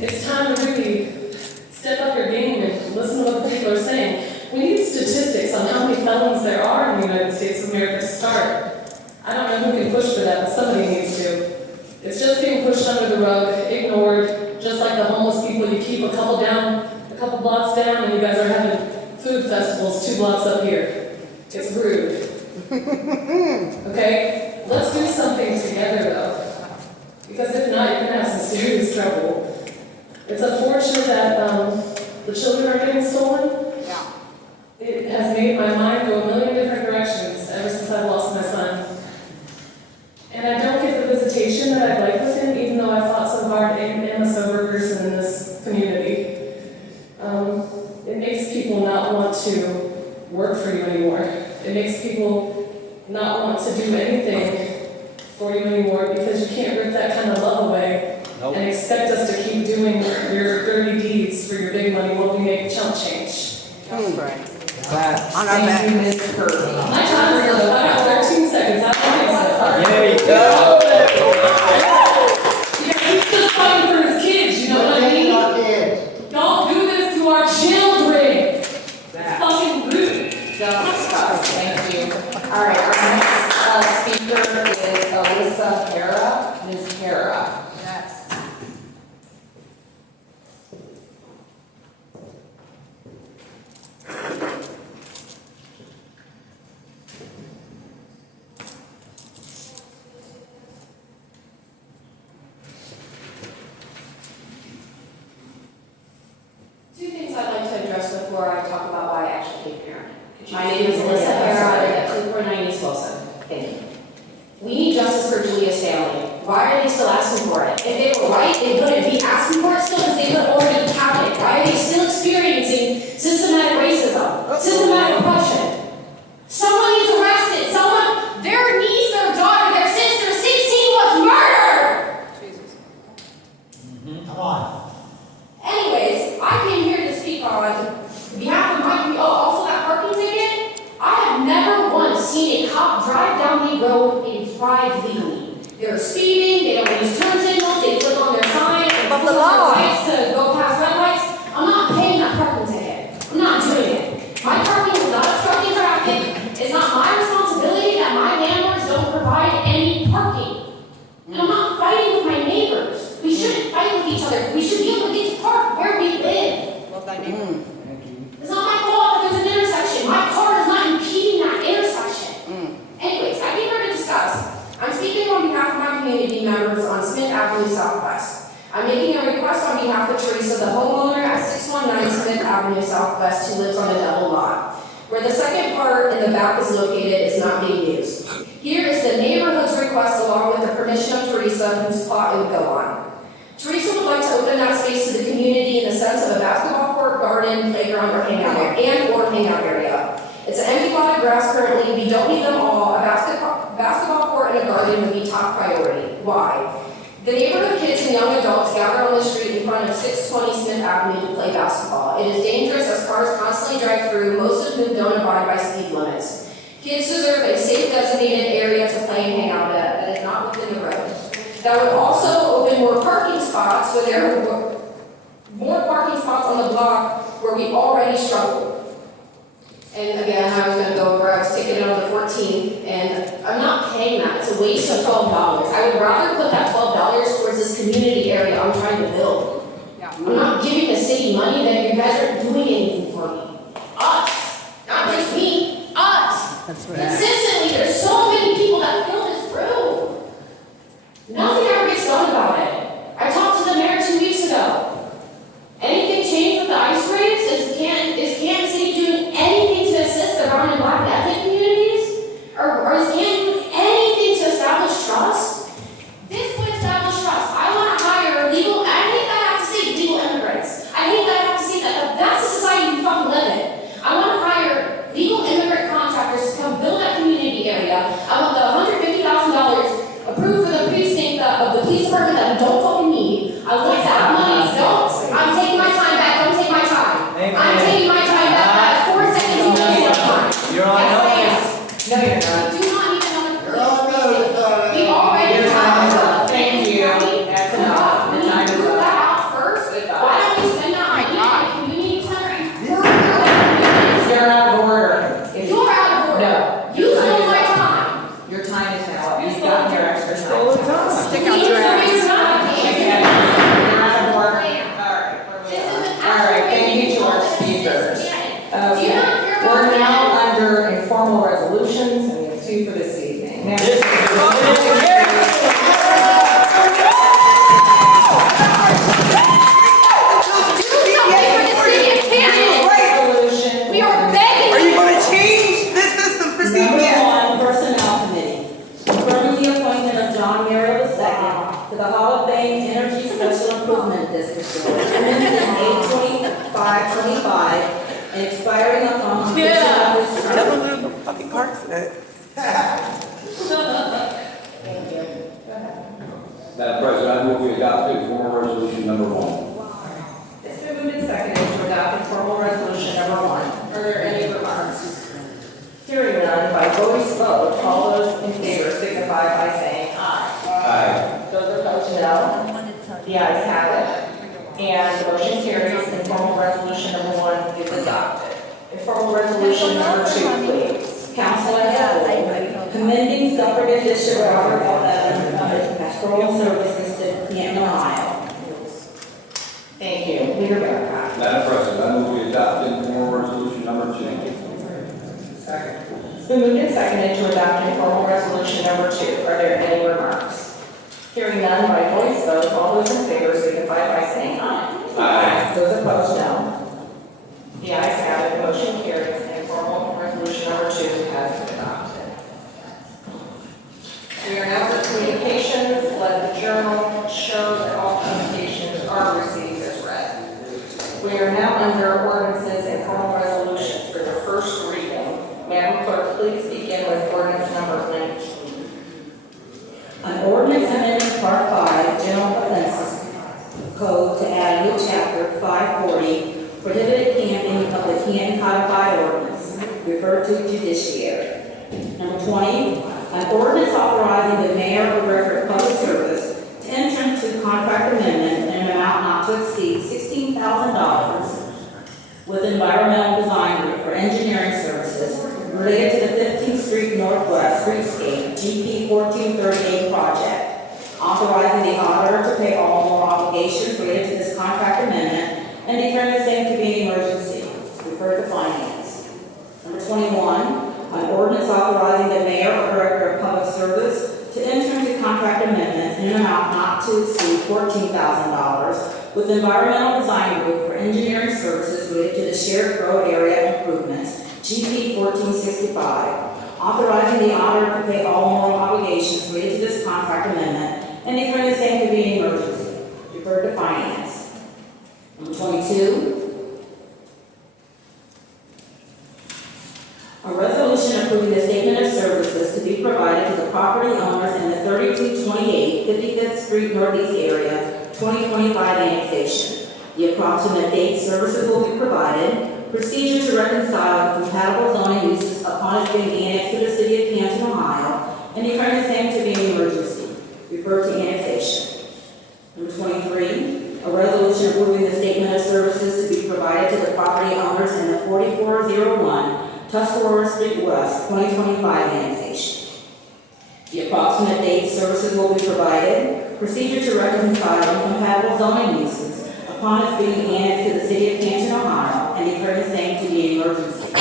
it's time to really step up your game and listen to what the people are saying. We need statistics on how many felons there are in the United States of America to start. I don't know who can push for that, but somebody needs to. It's just being pushed under the rug, ignored, just like the homeless people. You keep a couple blocks down, and you guys are having food festivals 2 blocks up here. It's rude. Okay? Let's do something together, though. Because if not, you're going to have some serious trouble. It's unfortunate that the children are getting stolen. Yeah. It has made my mind go a million different directions ever since I lost my son. And I don't get the visitation that I'd like with him, even though I fought so hard and am a sober person in this community. It makes people not want to work for you anymore. It makes people not want to do anything for you anymore because you can't rip that kind of love away and expect us to keep doing your dirty deeds for your big money while we make chump change. That's right. On our back. My time is up. I got 13 seconds. I don't think so. There you go. Yeah, he's just fighting for his kids, you know what I mean? Don't do this to our children. It's fucking rude. Thank you. All right, our next speaker is Alyssa Hera. Ms. Hera. Yes. Two things I'd like to address before I talk about why I actually came here. My name is Alyssa Hera, I live at 249 East Wilson. Thank you. We need justice for Julia's family. Why are they still asking for it? If they were right, they wouldn't be asking for it still because they would already have it. Why are they still experiencing systematic racism, systematic oppression? Someone needs arrested. Their niece, their daughter, their sister, 16 was murdered. Come on. Anyways, I came here to speak on behalf of my community. Oh, also that parking ticket. I have never once seen a cop drive down the road and drive legally. They're speeding, they don't use turn signals, they flip on their sign, and But the flip on law. their lights to go past red lights. I'm not paying that parking ticket. I'm not doing it. My parking is not obstructing traffic. It's not my responsibility that my landlords don't provide any parking. And I'm not fighting with my neighbors. We shouldn't fight with each other. We should be able to get to park where we live. Love thy neighbor. It's not my fault that there's an intersection. My car is not impeding that intersection. Anyways, I came here to discuss. I'm speaking on behalf of my community members on Smith Avenue Southwest. I'm making a request on behalf of Teresa, the homeowner at 619 Smith Avenue Southwest who lives on a double lot. Where the second part in the back is located is not being used. Here is the neighborhood's request along with the permission of Teresa whose plot it would go on. Teresa would like to open that space to the community in the sense of a basketball court, garden, playground, or hangout area. It's an empty lot of grass currently. We don't need them all. A basketball court and a garden would be top priority. Why? The neighborhood kids and young adults gather on the street in front of 620 Smith Avenue to play basketball. It is dangerous as cars constantly drive through, most of whom don't abide by speed limits. Kids deserve a safe designated area to play and hang out at that is not within the road. That would also open more parking spots so there are more parking spots on the block where we already struggle. And again, I was going to go over, I was ticketed on the 14th, and I'm not paying that. It's a waste of $12. I would rather put that $12 towards this community area I'm trying to build. I'm not giving the city money that you guys aren't doing anything for me. Us. Not just me. Us. That's right. Consistently, there's so many people that fill this room. Nothing ever gets done about it. I talked to the mayor 2 weeks ago. Anything changed with the ice raids? Is Canton City doing anything to assist the brown and black and ethnic communities? Or is Canton doing anything to establish trust? This would establish trust. I want to hire legal, I hate that I have to say legal immigrants. I hate that I have to say that, but that's the society we fucking live in. I want to hire legal immigrant contractors to come build that community area. I want the Hearing none. We do not need another police precinct. We already have enough. Thank you. That's enough. We Your need time to is move up. that out first. Goodbye. Why don't we spend that money on a community center and You're out of order. You're out of order. No. You stole my time. Your time is now up. You've got your extra time. Stick out your ass. You're out of order. All right, thank you to our speakers. Okay, we're now under informal resolutions, and we have two for this evening. Now- Resolution. We are begging. Are you going to change this system for Number CPS? one, Personnel Committee. Confirming the appointment of John Merrill II to the Hall of Fame Energy Special Improvement District Board, commencing 8/25/25 and expiring upon completion of his term. Never learned the fucking car accident. Madam President, I move we adopt informal resolution number 1. It's been moved and seconded to adopt informal resolution number 1. Are there any remarks? Hearing none, by voice vote, all those in favor signify by saying aye. Aye. Those opposed, no. The ayes have it. And the motion carries. Informal resolution number 1 is adopted. Informal resolution number 2, please. Council as a whole, commending Suffragan District Robert L. Evans on his pastoral services to Canton, Ohio. Thank you. Leader Barricott. Madam President, I move we adopt informal resolution number 2. Second. It's been moved and seconded to adopt informal resolution number 2. Are there any remarks? Hearing none by voice vote, all those in favor signify by saying aye. Aye. Those opposed, no. The ayes have it, the motion carries, and informal resolution number 2 has been adopted. We are now for communications. Let the journal show that all communications are received as read. We are now under ordinances and formal resolutions for the first reading. Madam Clerk, please begin with ordinance number 19. An ordinance amending Part 5, General Offenses Code to add a new chapter, 540, prohibited camping of the Canton Codified Ordinance, referred to judiciary. Number 20, an ordinance authorizing the mayor or director of public service to enter into contract amendment in an amount not to exceed $16,000 with Environmental Design Group for engineering services related to the 15th Street Northwest Streetscape GP 1438 project, authorizing the auditor to pay all more obligations related to this contract amendment and declaring the same to be an emergency. Refer to finance. Number 21, an ordinance authorizing the mayor or director of public service to enter into contract amendment in an amount not to exceed $14,000 with Environmental Design Group for engineering services related to the shared road area improvements, GP 1465, authorizing the auditor to pay all moral obligations related to this contract amendment and declaring the same to be an emergency. Refer to finance. Number 22, a resolution approving the statement of services to be provided to the property owners in the 3228 55th Street Northeast area 2025 annexation. The approximate date services will be provided, procedure to reconcile compatible zoning uses upon its being annexed to the city of Canton, Ohio, and declaring the same to be an emergency. Refer to annexation. Number 23, a resolution approving the statement of services to be provided to the property owners in the 4401 Tuscarora Street West 2025 annexation. The approximate date services will be provided, procedure to reconcile incompatible zoning uses upon its being annexed to the city of Canton, Ohio, and declaring the same to be an emergency.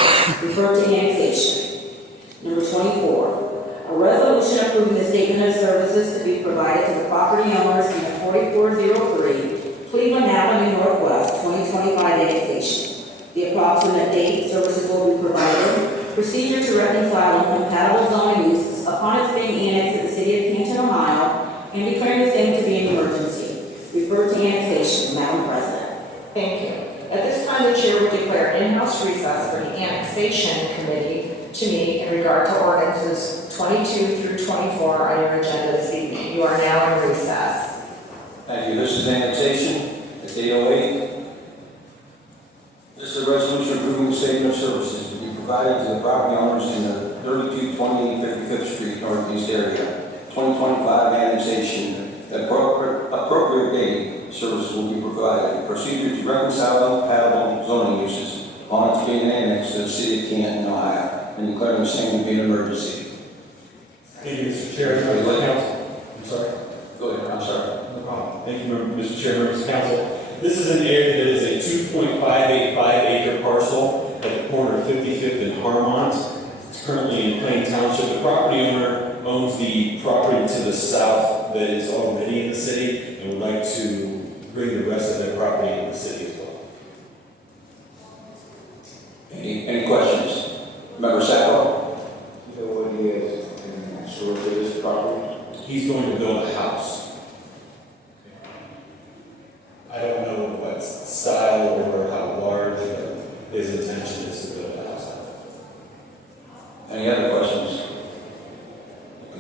Refer to annexation. Number 24, a resolution approving the statement of services to be provided to the property owners in the 4403 Cleveland Avenue Northwest 2025 annexation. The approximate date services will be provided, procedure to reconcile incompatible zoning uses upon its being annexed to the city of Canton, Ohio, and declaring the same to be an emergency. Refer to annexation, Madam President. Thank you. At this time, the chair will declare in-house recess for the annexation committee to meet in regard to ordinances 22 through 24 on your agenda this evening. You are now in recess. Thank you. This is annexation. It's 8:08. This is a resolution approving the statement of services to be provided to the property owners in the 3228 55th Street, Northeast area, 2025 annexation. Appropriate date, services will be provided. Procedure to reconcile compatible zoning uses on its being annexed to the city of Canton, Ohio, and declaring the same to be an emergency. Thank you, Mr. Chair. Members of Council. I'm sorry. Go ahead, I'm sorry. No problem. Thank you, Mr. Chair, members of Council. This is an area that is a 2.585 acre parcel at the corner of 55th and Harmont. It's currently in Plain Township. The property owner owns the property to the south that is already in the city and would like to bring the rest of their property in the city as well. Any questions? Member Sacco? You know what he is in store for this property? He's going to build a house. I don't know what style or how large his intention is to build a house. Any other questions?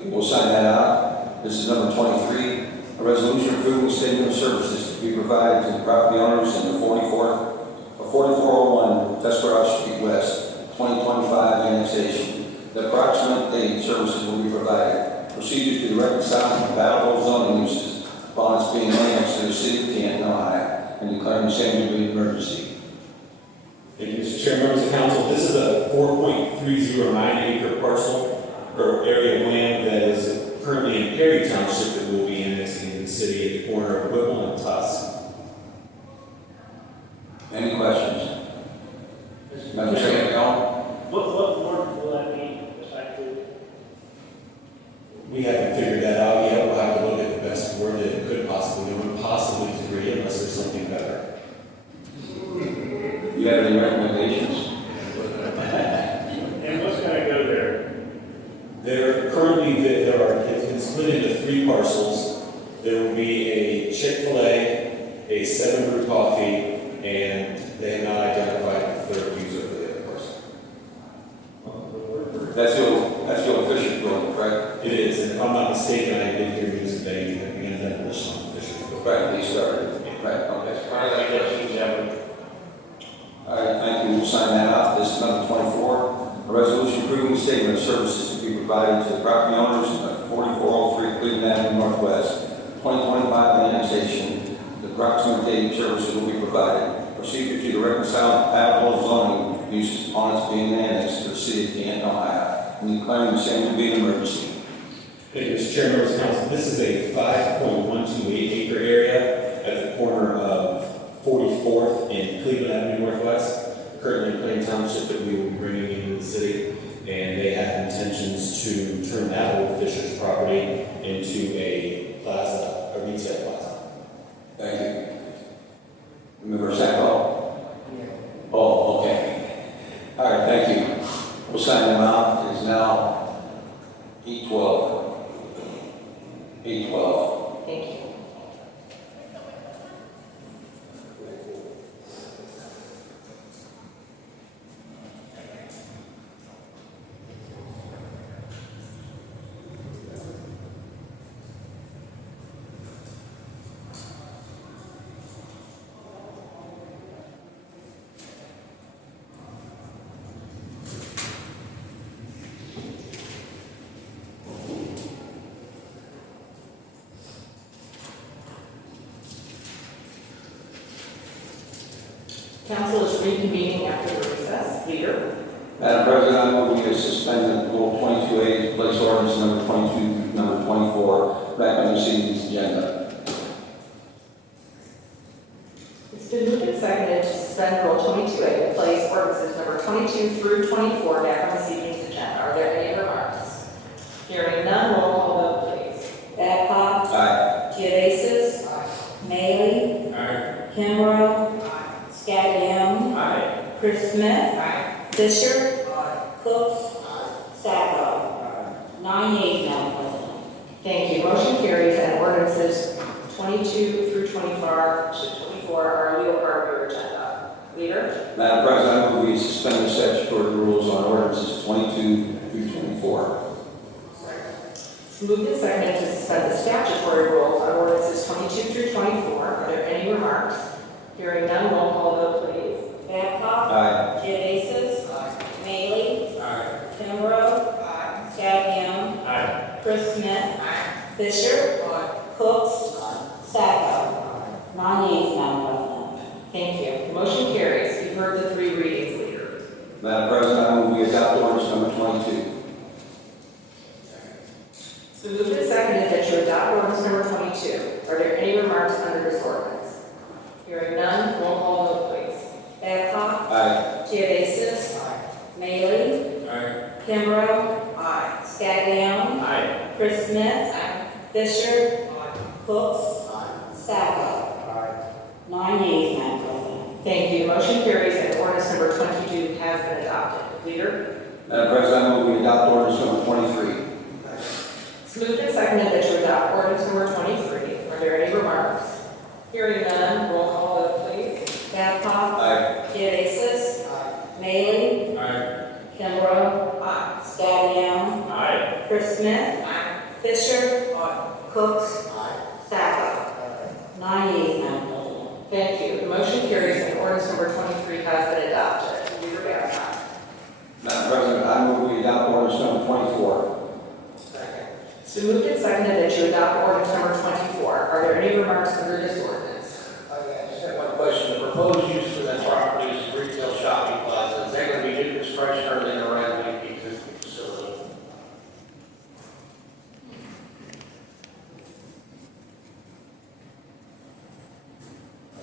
We'll sign that out. This is number 23, a resolution approving statement of services to be provided to the property owners in the 4401 Tuscarawas Street West, 2025 annexation. The approximate date services will be provided. Procedure to reconcile compatible zoning uses upon its being annexed to the city of Canton, Ohio, and declaring the same to be an emergency. Thank you, Mr. Chair, members of Council. This is a 4.309 acre parcel or area of land that is currently in Perry Township that will be annexing in the city at the corner of Whipple and Tusk. Any questions? Member Sacco? What word will that be, exactly? We haven't figured that out yet. We'll have to look at the best word that it could possibly be, possibly 3 unless there's something better. You have any recommendations? And what's going to go there? It's split into 3 parcels. There will be a Chick-fil-A, a 7 Brew Coffee, and they have not identified the third user for the other parcel. That's the old Fisher building, right? It is, and if I'm not mistaken, I did hear music that you had began that list on Fisher's Building. Right, they started. Right, okay. All right, thank you. We'll sign that out. This is number 24. A resolution approving the statement of services to be provided to the property owners of 4403 Cleveland Avenue Northwest, 2025 annexation. The approximate date services will be provided. Procedure to reconcile compatible zoning uses upon its being annexed to the city of Canton, Ohio, and declaring the same to be an emergency. Thank you, Mr. Chair, members of Council. This is a 5.128 acre area at the corner of 44th and Cleveland Avenue Northwest, currently in Plain Township, that we will be bringing into the city. And they have intentions to turn that old Fisher's property into a plaza, a retail plaza. Thank you. Member Sacco? Oh, okay. All right, thank you. We'll sign them out. It is now 8:12. 8:12. Thank you. Council is reconvening after the recess. Leader? Madam President, I move we suspend the Rule 22A, place ordinance number 22, number 24, back on this evening's agenda. It's been moved and seconded to suspend Rule 22A to place ordinances number 22 through 24 back on this evening's agenda. Are there any remarks? Hearing none, roll call vote, please. Babcock. Aye. Geovasis. Maley. Kimbrough. Scatman. Chris Smith. Fisher. Cooks. Sacco. 9 yeas, Madam President. Thank you. Motion carries and ordinances 22 through 24 are a legal part of your agenda. Leader? Madam President, I move we suspend the statutory rules on ordinances 22 through 24. It's moved and seconded to suspend the statutory rules on ordinances 22 through 24. Are there any remarks? Hearing none, roll call vote, please. Babcock. Aye. Geovasis. Maley. Kimbrough. Gagnon. Chris Smith. Fisher. Cooks. Sacco. 9 yeas, Madam President. Thank you. The motion carries. You've heard the 3 readings, Leader. Madam President, I move we adopt ordinance number 22. So moved and seconded that you adopt ordinance number 22. Are there any remarks under this ordinance? Hearing none, roll call vote, please. Babcock. Aye. Decists. Maley. Kimbrough. Scaglione. Chris Smith. Fisher. Cooks. Sacco. 9 yeas, Madam President. Thank you. Motion carries and ordinance number 22 has been adopted. Leader. Madam President, I move we adopt ordinance number 23. It's moved and seconded that you adopt ordinance number 23. Are there any remarks? Hearing none, roll call vote, please. Babcock. Aye. Decists. Maley. Kimbrough. Scaglione. Chris Smith. Fisher. Cooks. Sacco. 9 yeas, Madam President. Thank you. The motion carries and ordinance number 23 has been adopted. Leader Babcock. Madam President, I move we adopt ordinance number 24. It's been moved and seconded that you adopt ordinance number 24. Are there any remarks under this ordinance? I just have one question. The proposed use for that property is retail shopping plaza. Is that going to be new construction or are they going to renovate the existing facility?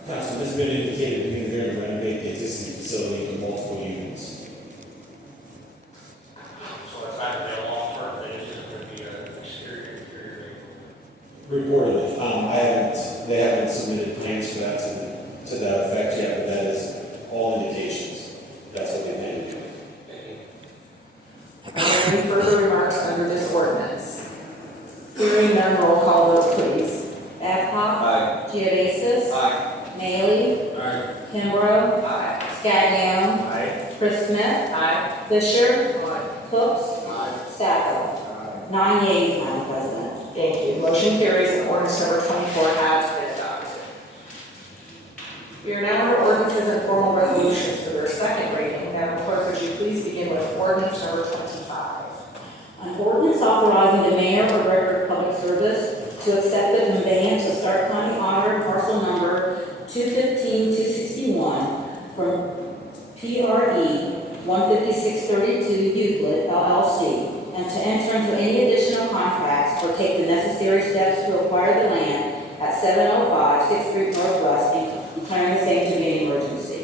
Council, this has been indicated, we're going to renovate the existing facility with multiple units. So it's not going to be a long-term thing, it's just going to be an exterior. Reportedly, they haven't submitted plans for that to that effect yet, but that is all indications. That's what they plan to do. Are there any further remarks under this ordinance? Hearing none, roll call vote, please. Babcock. Aye. Decists. Maley. Kimbrough. Scaglione. Chris Smith. Fisher. Cooks. Sacco. 9 yeas, Madam President. Thank you. Motion carries and ordinance number 24 has been adopted. We are now under ordinances and formal resolutions for their second reading. Madam Clerk, would you please begin with ordinance number 25? An ordinance authorizing the mayor or director of public service to accept the conveyance of Stark County Auditor parcel number 215-261 from PRE 15632 Euclid LLC, and to enter into any additional contracts or take the necessary steps to acquire the land at 705 6th Street Northwest and declaring the same to be an emergency.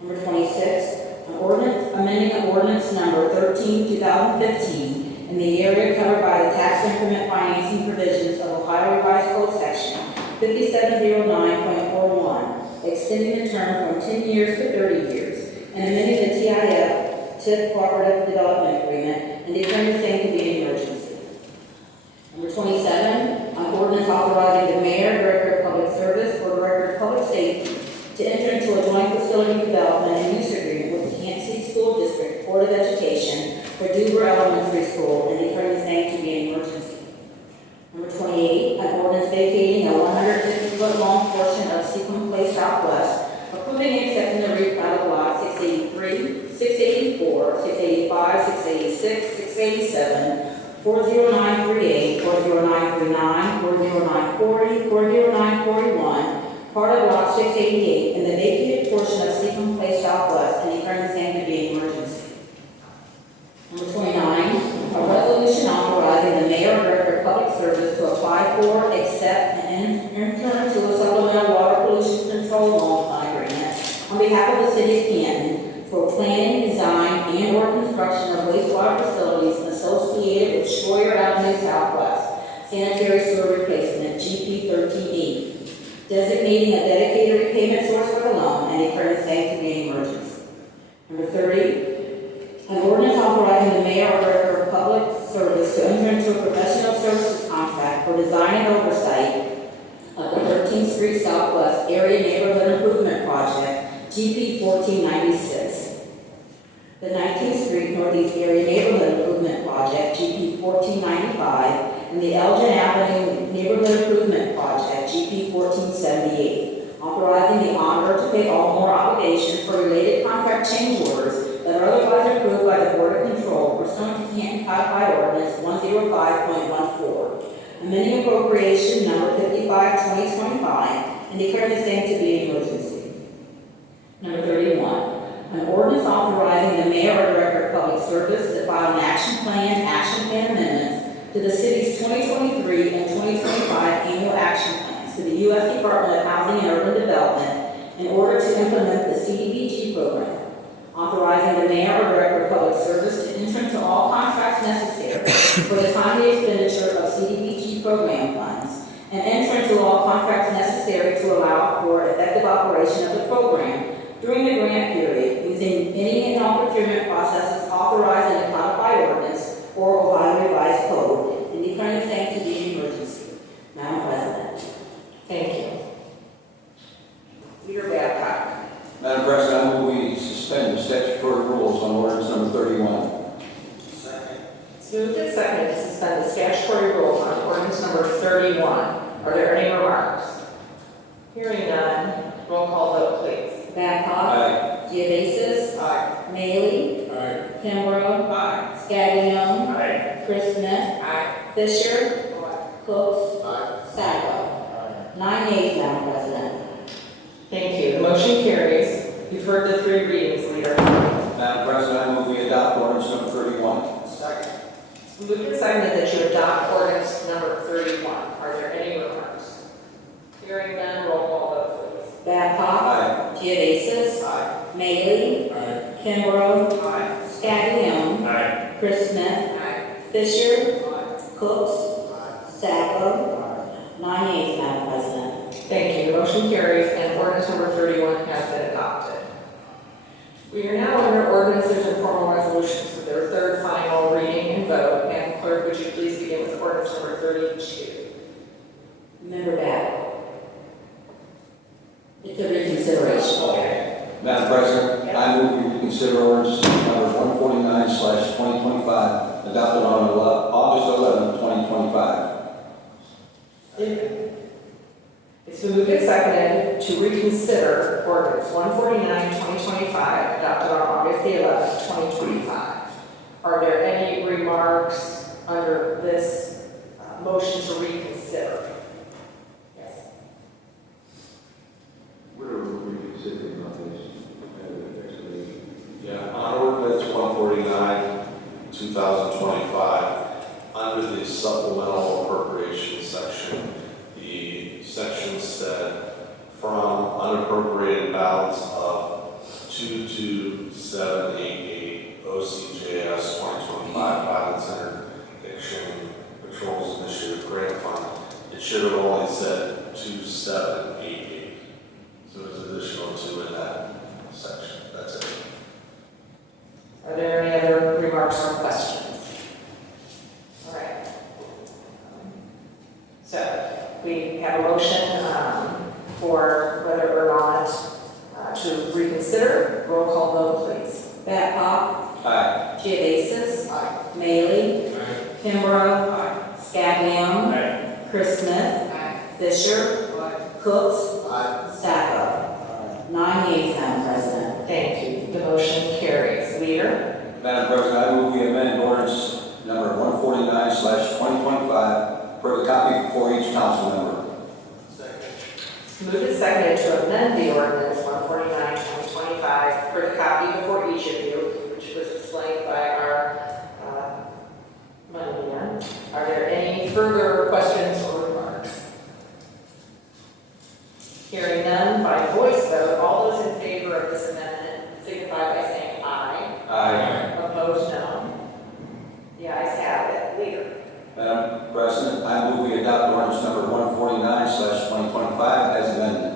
Number 26, an ordinance amending an ordinance number 13/2015 in the area covered by the tax increment financing provisions of Ohio Revised Code Section 5709.41, extending the term from 10 years to 30 years, and amending the TIF Cooperative Development Agreement and declaring the same to be an emergency. Number 27, an ordinance authorizing the mayor, director of public service, or director of public safety to enter into a joint facility development and use agreement with the Kansas City School District Board of Education for Duber Elementary School and declaring the same to be an emergency. Number 28, an ordinance vacating a 150-foot long portion of Sequim Place Southwest, approving and accepting the replat of lot 683, 684, 685, 686, 687, 40938, 40939, 40940, 40941, part of lot 688, in the vacated portion of Sequim Place Southwest, and declaring the same to be an emergency. Number 29, a resolution authorizing the mayor or director of public service to apply for, accept, and enter into a supplemental water pollution control loan agreement on behalf of the city of Canton for planning, design, and/or construction of wastewater facilities associated with Schroyer Avenue Southwest, sanitary sewer replacement, GP 13E, designating a dedicated repayment source for the loan and declaring the same to be an emergency. Number 30, an ordinance authorizing the mayor or director of public service to enter into a professional services contract for design and oversight of the 13th Street Southwest Area Neighborhood Improvement Project, GP 1496. The 19th Street Northeast Area Neighborhood Improvement Project, GP 1495, and the Elgin Avenue Neighborhood Improvement Project, GP 1478, authorizing the auditor to pay all more obligations for related contract change orders that are otherwise approved by the Board of Control pursuant to Canton Codified Ordinance 105.14, amending appropriation number 55-2025 and declaring the same to be an emergency. Number 31, an ordinance authorizing the mayor or director of public service to file an action plan amendments to the city's 2023 and 2025 annual action plans to the U.S. Department of Housing and Urban Development in order to implement the CDBG program, authorizing the mayor or director of public service to enter into all contracts necessary for the timely expenditure of CDBG program funds, and enter into all contracts necessary to allow for effective operation of the program during the grant period using any and all procurement processes authorized in the codified ordinance or Ohio Revised Code, and declaring the same to be an emergency. Madam President. Thank you. Leader Babcock. Madam President, I move we suspend the statutory rules on ordinance number 31. It's moved and seconded to suspend the statutory rules on ordinance number 31. Are there any remarks? Hearing none, roll call vote, please. Babcock. Aye. Decists. Aye. Maley. Aye. Kimbrough. Aye. Scaglione. Aye. Chris Smith. Aye. Fisher. Cooks. Aye. Sacco. 9 yeas, Madam President. Thank you. The motion carries. You've heard the 3 readings, Leader. Madam President, I move we adopt ordinance number 31. Second. It's moved and seconded that you adopt ordinance number 31. Are there any remarks? Hearing none, roll call vote, please. Babcock. Aye. Decists. Aye. Maley. Aye. Kimbrough. Aye. Scaglione. Aye. Chris Smith. Aye. Fisher. Cooks. Sacco. 9 yeas, Madam President. Thank you. The motion carries and ordinance number 31 has been adopted. We are now under ordinances and formal resolutions for their third final reading and vote. Madam Clerk, would you please begin with ordinance number 32? Member Babcock. It's a reconsideration. Okay. Madam President, I move we reconsider ordinance number 149/2025 adopted on August 11, 2025. It's been moved and seconded to reconsider ordinance 149/2025 adopted on August the 11th, 2025. Are there any remarks under this motion to reconsider? Yes. What are we considering on this? Yeah, on ordinance 149, 2025, under the supplemental appropriations section, the section said from unappropriated balance of 22788 OCJS 2025 Violence Interdiction Patrols Initiative Grant Fund, it should have only said 2788. So there's additional 2 in that section. That's it. Are there any other remarks or questions? All right. So we have a motion for whether or not to reconsider. Roll call vote, please. Babcock. Aye. Decists. Aye. Maley. Kimbrough. Aye. Scaglione. Aye. Chris Smith. Aye. Fisher. Cooks. Sacco. 9 yeas, Madam President. Thank you. The motion carries. Leader? Madam President, I move we amend ordinance number 149/2025 per the copy before each council member. It's moved and seconded to amend the ordinance 149/2025 for the copy before each of you, which was explained by our money man. Are there any further questions or remarks? Hearing none, by voice vote, all those in favor of this amendment signify by saying aye. Aye. Opposed, no. The ayes have it. Leader? Madam President, I move we adopt ordinance number 149/2025 as amended.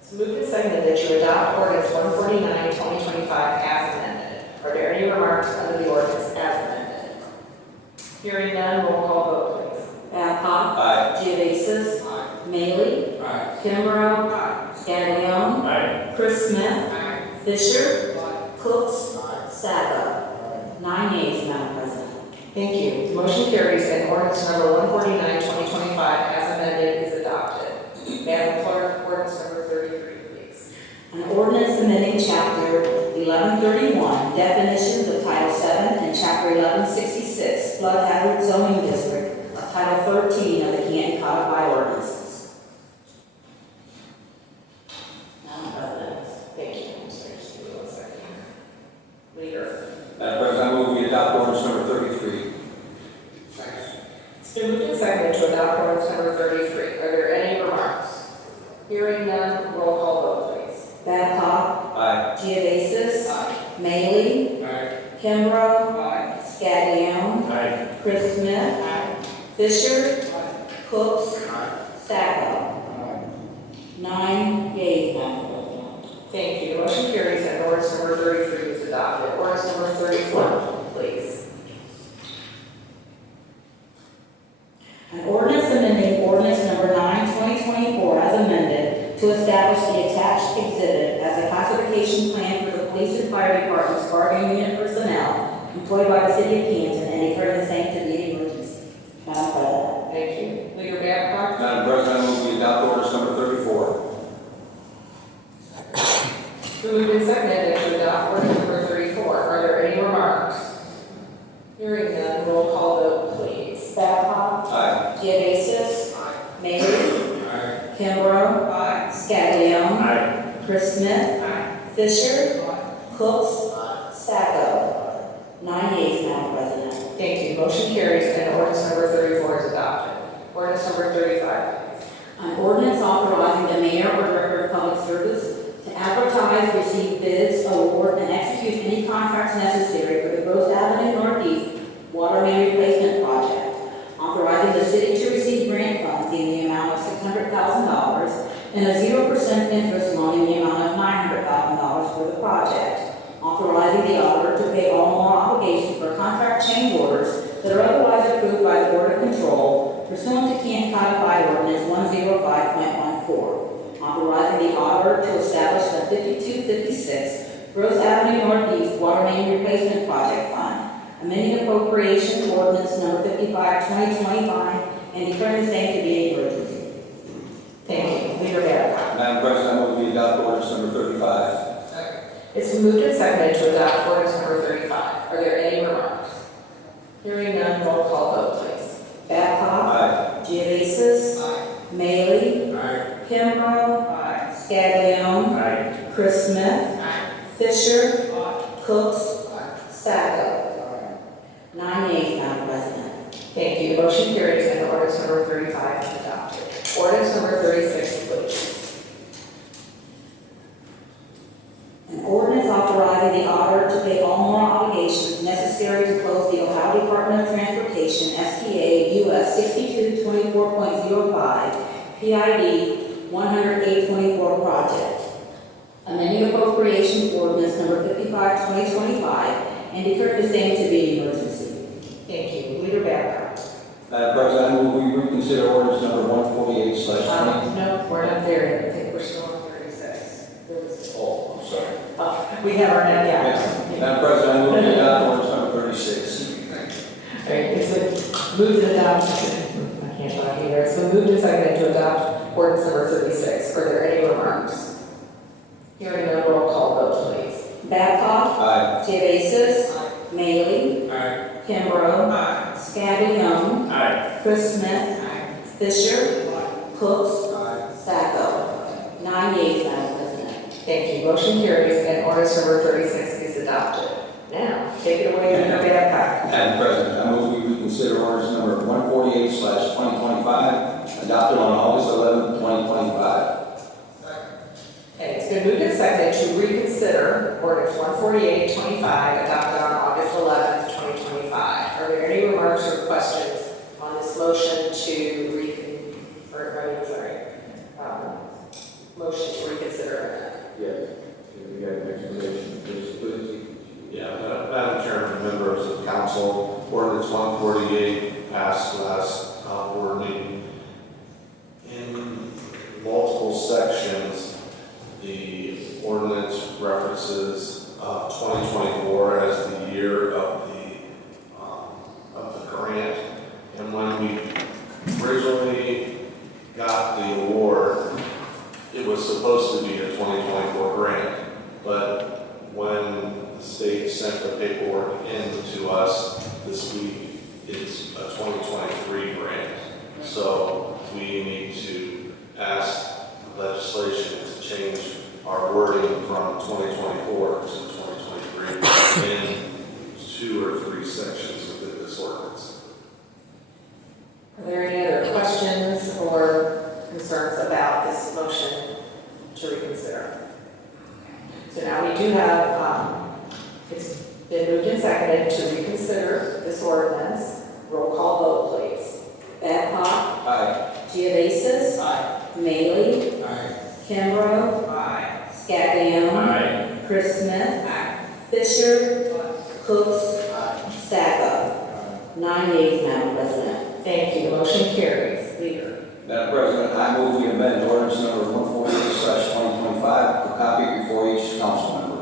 It's moved and seconded that you adopt ordinance 149/2025 as amended. Are there any remarks under the ordinance as amended? Hearing none, roll call vote, please. Babcock. Aye. Decists. Maley. Kimbrough. Scaglione. Chris Smith. Fisher. Cooks. Sacco. 9 yeas, Madam President. Thank you. The motion carries and ordinance number 149/2025 as amended is adopted. Madam Clerk, ordinance number 33, please. An ordinance amending chapter 1131, definitions of Title 7 and Chapter 1166, flood hazard zoning district of Title 13 of the Canton Codified Ordinances. Madam President. Thank you. I'm sorry, just give me 1 second. Leader. Madam President, I move we adopt ordinance number 33. It's been moved and seconded to adopt ordinance number 33. Are there any remarks? Hearing none, roll call vote, please. Babcock. Aye. Geovasis. Maley. Kimbrough. Scaglione. Chris Smith. Fisher. Cooks. Stacko. 9 yeas, Madam President. Thank you. Motion carries and ordinance number 33 is adopted. Ordinance number 34, please. An ordinance amending ordinance number 9, 2024 as amended to establish the attached exhibit as a classification plan for the police and fire department's bargaining unit personnel employed by the city of Canton and declaring the same to be an emergency. Madam President. Thank you. Leader Babcock. Madam President, I move we adopt ordinance number 34. Been moved and seconded to adopt ordinance number 34. Are there any remarks? Hearing none, roll call vote, please. Babcock. Aye. Geovasis. Maley. Kimbrough. Scaglione. Chris Smith. Fisher. Cooks. Stacko. 9 yeas, Madam President. Thank you. Motion carries and ordinance number 34 is adopted. Ordinance number 35. An ordinance authorizing the mayor or director of public service to advertise, receive bids, award, and execute any contracts necessary for the Gross Avenue Northeast Water Main Replacement Project, authorizing the city to receive grant funds in the amount of $600,000 and a 0% interest loan in the amount of $900,000 for the project, authorizing the auditor to pay all more obligations for contract change orders that are otherwise approved by the Board of Control pursuant to Canton Codified Ordinance 105.14, authorizing the auditor to establish the 5256 Gross Avenue Northeast Water Main Replacement Project Fund, amending appropriation ordinance number 55, 2025, and declaring the same to be an emergency. Thank you. Leader Babcock. Madam President, I move we adopt ordinance number 35. It's been moved and seconded to adopt ordinance number 35. Are there any remarks? Hearing none, roll call vote, please. Babcock. Aye. Geovasis. Maley. Kimbrough. Scaglione. Chris Smith. Fisher. Cooks. Stacko. 9 yeas, Madam President. Thank you. The motion carries and ordinance number 35 is adopted. Ordinance number 36, please. An ordinance authorizing the auditor to pay all more obligations necessary to close the Ohio Department of Transportation, STA US 6224.05, PID 10824 project. Amending appropriation ordinance number 55, 2025, and declaring the same to be an emergency. Thank you. Leader Babcock. Madam President, I move we reconsider ordinance number 148/20. No, we're not there yet. I think we're still on 36. Oh, I'm sorry. We have our net, yeah. Madam President, I move we adopt ordinance number 36. All right, it's been moved and adopted. I can't talk either. It's been moved and seconded to adopt ordinance number 36. Are there any remarks? Hearing none, roll call vote, please. Babcock. Aye. Geovasis. Maley. Kimbrough. Scaglione. Chris Smith. Fisher. Cooks. Stacko. 9 yeas, Madam President. Thank you. Motion carries and ordinance number 36 is adopted. Now, take it away, Leader Babcock. Madam President, I move we reconsider ordinance number 148/2025, adopted on August 11, 2025. Okay, it's been moved and seconded to reconsider ordinance 148-25 adopted on August 11th, 2025. Are there any remarks or questions on this motion to motion to reconsider? Yes. Can we have an explanation, please? Yeah, Madam Chairman, members of council, ordinance 148 passed last board meeting. In multiple sections, the ordinance references 2024 as the year of the grant. And when we originally got the award, it was supposed to be a 2024 grant, but when So we need to pass legislation to change our wording from 2024 to 2023 in 2 or 3 sections within this ordinance. Are there any other questions or concerns about this motion to reconsider? So now we do have, it's been moved and seconded to reconsider this ordinance. Roll call vote, please. Babcock. Aye. Geovasis. Aye. Maley. Aye. Kimbrough. Aye. Scatman. Aye. Chris Smith. Fisher. Cooks. Sacco. 9 yeas, Madam President. Thank you. Motion carries. Leader. Madam President, I move we amend ordinance number 148/2025 for copy before each council member.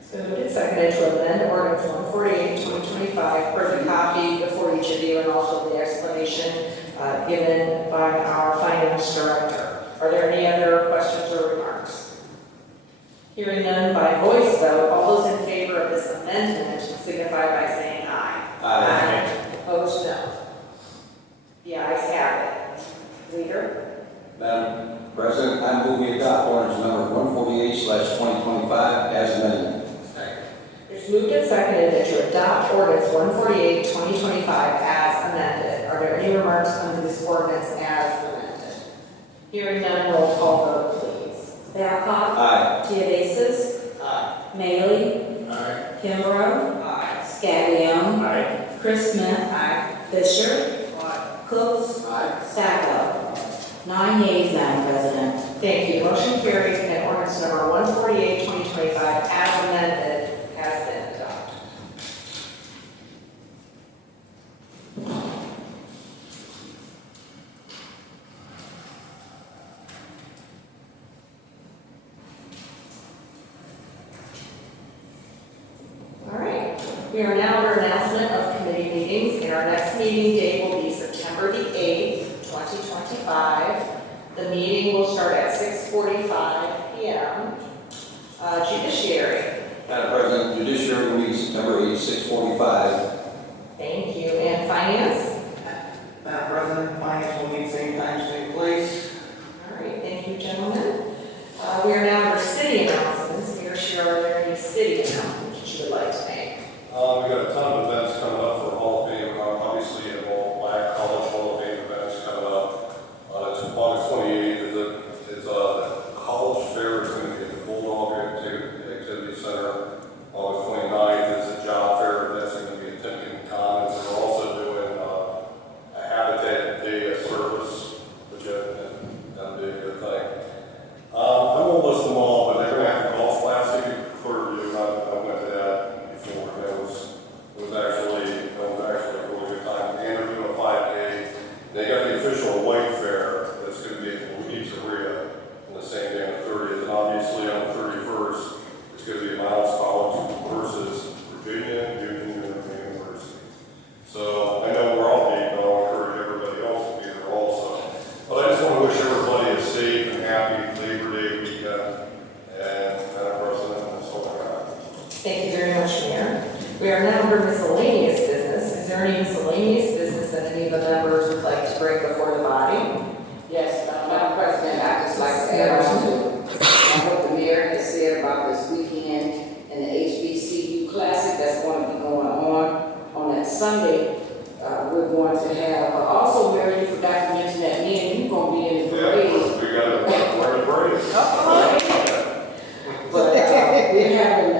It's been moved and seconded to amend ordinance 148/2025 for the copy before each of you and also the explanation given by our finance director. Are there any other questions or remarks? Hearing none by voice vote, all those in favor of this amendment signify by saying aye. Aye. Opposed, no. The ayes have it. Leader? Madam President, I move we adopt ordinance number 148/2025 as amended. It's moved and seconded that you adopt ordinance 148/2025 as amended. Are there any remarks under this ordinance as amended? Hearing none, roll call vote, please. Babcock. Aye. Geovasis. Aye. Maley. Aye. Kimbrough. Aye. Scatman. Aye. Chris Smith. Fisher. Cooks. Sacco. 9 yeas, Madam President. Thank you. Motion carries and ordinance number 148/2025 as amended has been adopted. All right. We are now under announcement of committee meetings, and our next meeting date will be September the 8th, 2025. The meeting will start at 6:45 p.m. Judiciary. Madam President, Judiciary will meet September 8th, 6:45. Thank you. And Finance? Madam President, Finance will meet same time, same place. All right, thank you, gentlemen. We are now under city announcements. Mayor Shearer, are there any city announcements that you would like to make? We got a ton of events coming up for Hall of Fame. Obviously, you have all Black College Hall of Fame events coming up. August 28th is the college fair is going to be at the Bulldog Activity Center. August 29th is a job fair that's going to be at Canton. We're also doing a Habitat Day of Service, which that'll be a good thing. I won't list them all, but they're going to have a golf classic for you. I went to that before. That was actually a really good time. And they're doing a 5K. They got the official white fair that's going to be at Pizzeria on the same day on the 30th. And obviously on the 31st, it's going to be Miles College versus Virginia Union University. So I know we're all paid, but I'll encourage everybody else to be there also. But I just want to wish everybody a safe and happy Labor Day weekend. And Madam President, that's all I got. Thank you very much, Mayor. We are now under miscellaneous business. Is there any miscellaneous business that any of the members would like to bring before the body? Yes, Madam President, I'd just like to add on to what the mayor has said about this weekend and the HBCU Classic that's going to be going on that Sunday. We're going to have, also, Mayor, you forgot to mention that me and you going to be in the parade. Yeah, we got to parade. But we're having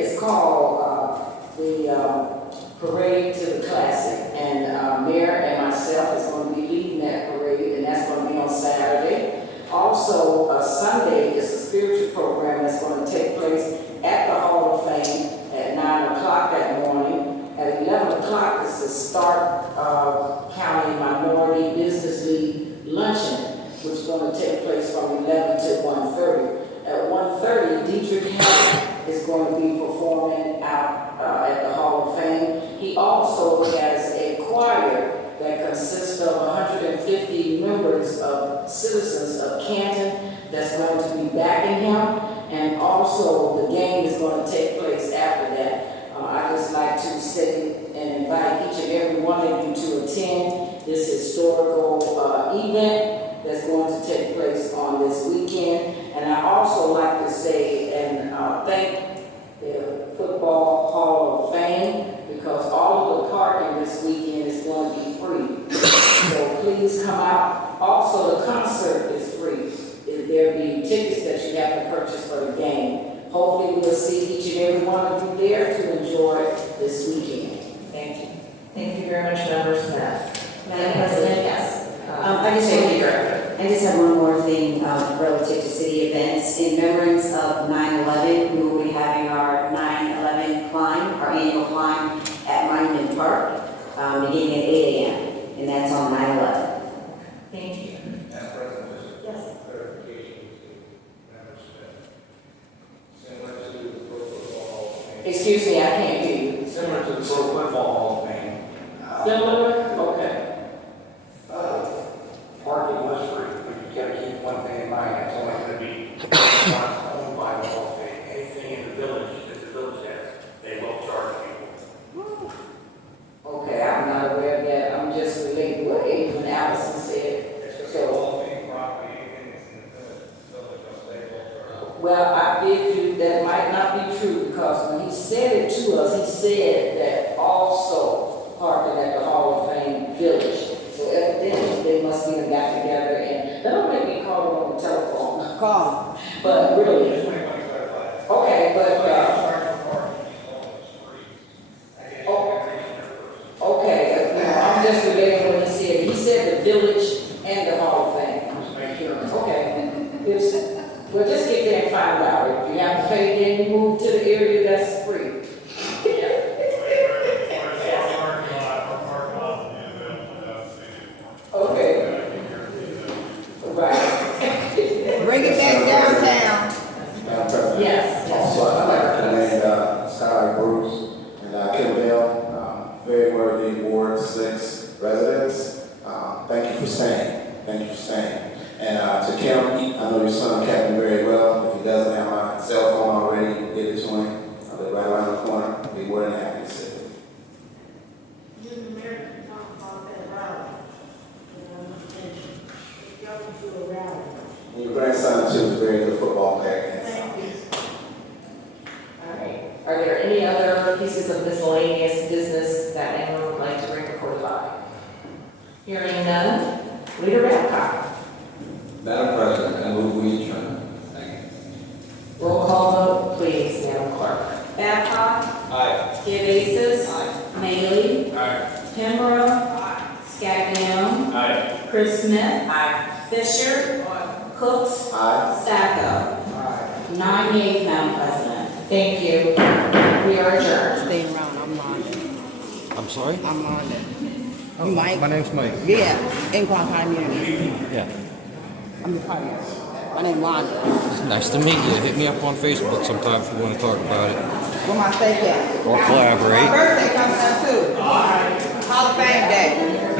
it's called the Parade to the Classic. And Mayor and myself is going to be leading that parade, and that's going to be on Saturday. Also, Sunday is a spiritual program that's going to take place at the Hall of Fame at 9 o'clock that morning. At 11 o'clock is the Stark County Minority Business League Luncheon, which is going to take place from 11 to 1:30. At 1:30, Dietrich Hack is going to be performing out at the Hall of Fame. He also has a choir that consists of 150 members of citizens of Canton that's going to be backing him. And also the game is going to take place after that. I just like to say and invite each and every one of you to attend this historical event that's going to take place on this weekend. And I also like to say and thank the Football Hall of Fame, because all of the parking this weekend is going to be free. So please come out. Also, the concert is free. There'll be tickets that you have to purchase for the game. Hopefully, we'll see each and every one of you there to enjoy this weekend. Thank you. Thank you very much, Member Smith. Madam President? Yes. I just have one more thing relative to city events. In remembrance of 9/11, we will be having our 9/11 climb, our annual climb at Monument Park, beginning at 8 a.m. And that's on 9/11. Thank you. Madam President, just a clarification to Member Smith. Similar to the Pro Football Hall of Fame. Excuse me, I can't hear you. Similar to the Pro Football Hall of Fame. Similar? Okay. Parking was free, but you gotta keep one thing in mind, it's only gonna be not owned by the Hall of Fame. Anything in the village that the village has, they will charge people. Okay, I'm not aware of that. I'm just relating what Adrian Allison said. It's So, Hall of Fame property, anything that's in the village, they will charge. well, I did do, that might not be true, because when he said it to us, he said that also parking at the Hall of Fame Village. So evidently, they must be got together, and they don't make me call them on the telephone. Call. But really, Just want to clarify. okay, but, okay, I'm just relating what he said. He said the village and the Hall of Fame. Okay. Well, just get there and find out. If you have to pay, then you move to the area that's free. Okay. Right. Bring it back downtown. Madam President. Yes. Also, I'd like to commend Skylar Bruce and Kim Bell, very worthy Ward 6 residents. Thank you for staying. Thank you for staying. And to Kim, I know your son Captain very well. If he doesn't have my cell phone already, get it to him. I live right around the corner. I'll be more than happy to sit with you. You and the mayor can talk about that rally. Y'all can do a rally. And your grandson too is a very good football player. Thank you. All right. Are there any other pieces of miscellaneous business that anyone would like to bring before the body? Hearing none, Leader Babcock. Madam President, I move we adjourn. Thank you. Roll call vote, please, Madam Clerk. Babcock? Aye. Gevasis? Maley? Aye. Pembroke? Scagnon? Aye. Chris Smith? Fisher? Cooks? Aye. Sacco? 9 yeas, Madam President. Thank you. We are adjourned. Stay around, I'm Londa. I'm sorry? I'm Londa. You Mike? My name's Mike. Yeah, in Quan Community. Yeah. I'm the partner. My name's Londa. Nice to meet you. Hit me up on Facebook sometime if you want to talk about it. Where my steak at? Or collaborate. My birthday comes up too. Hall of Fame Day.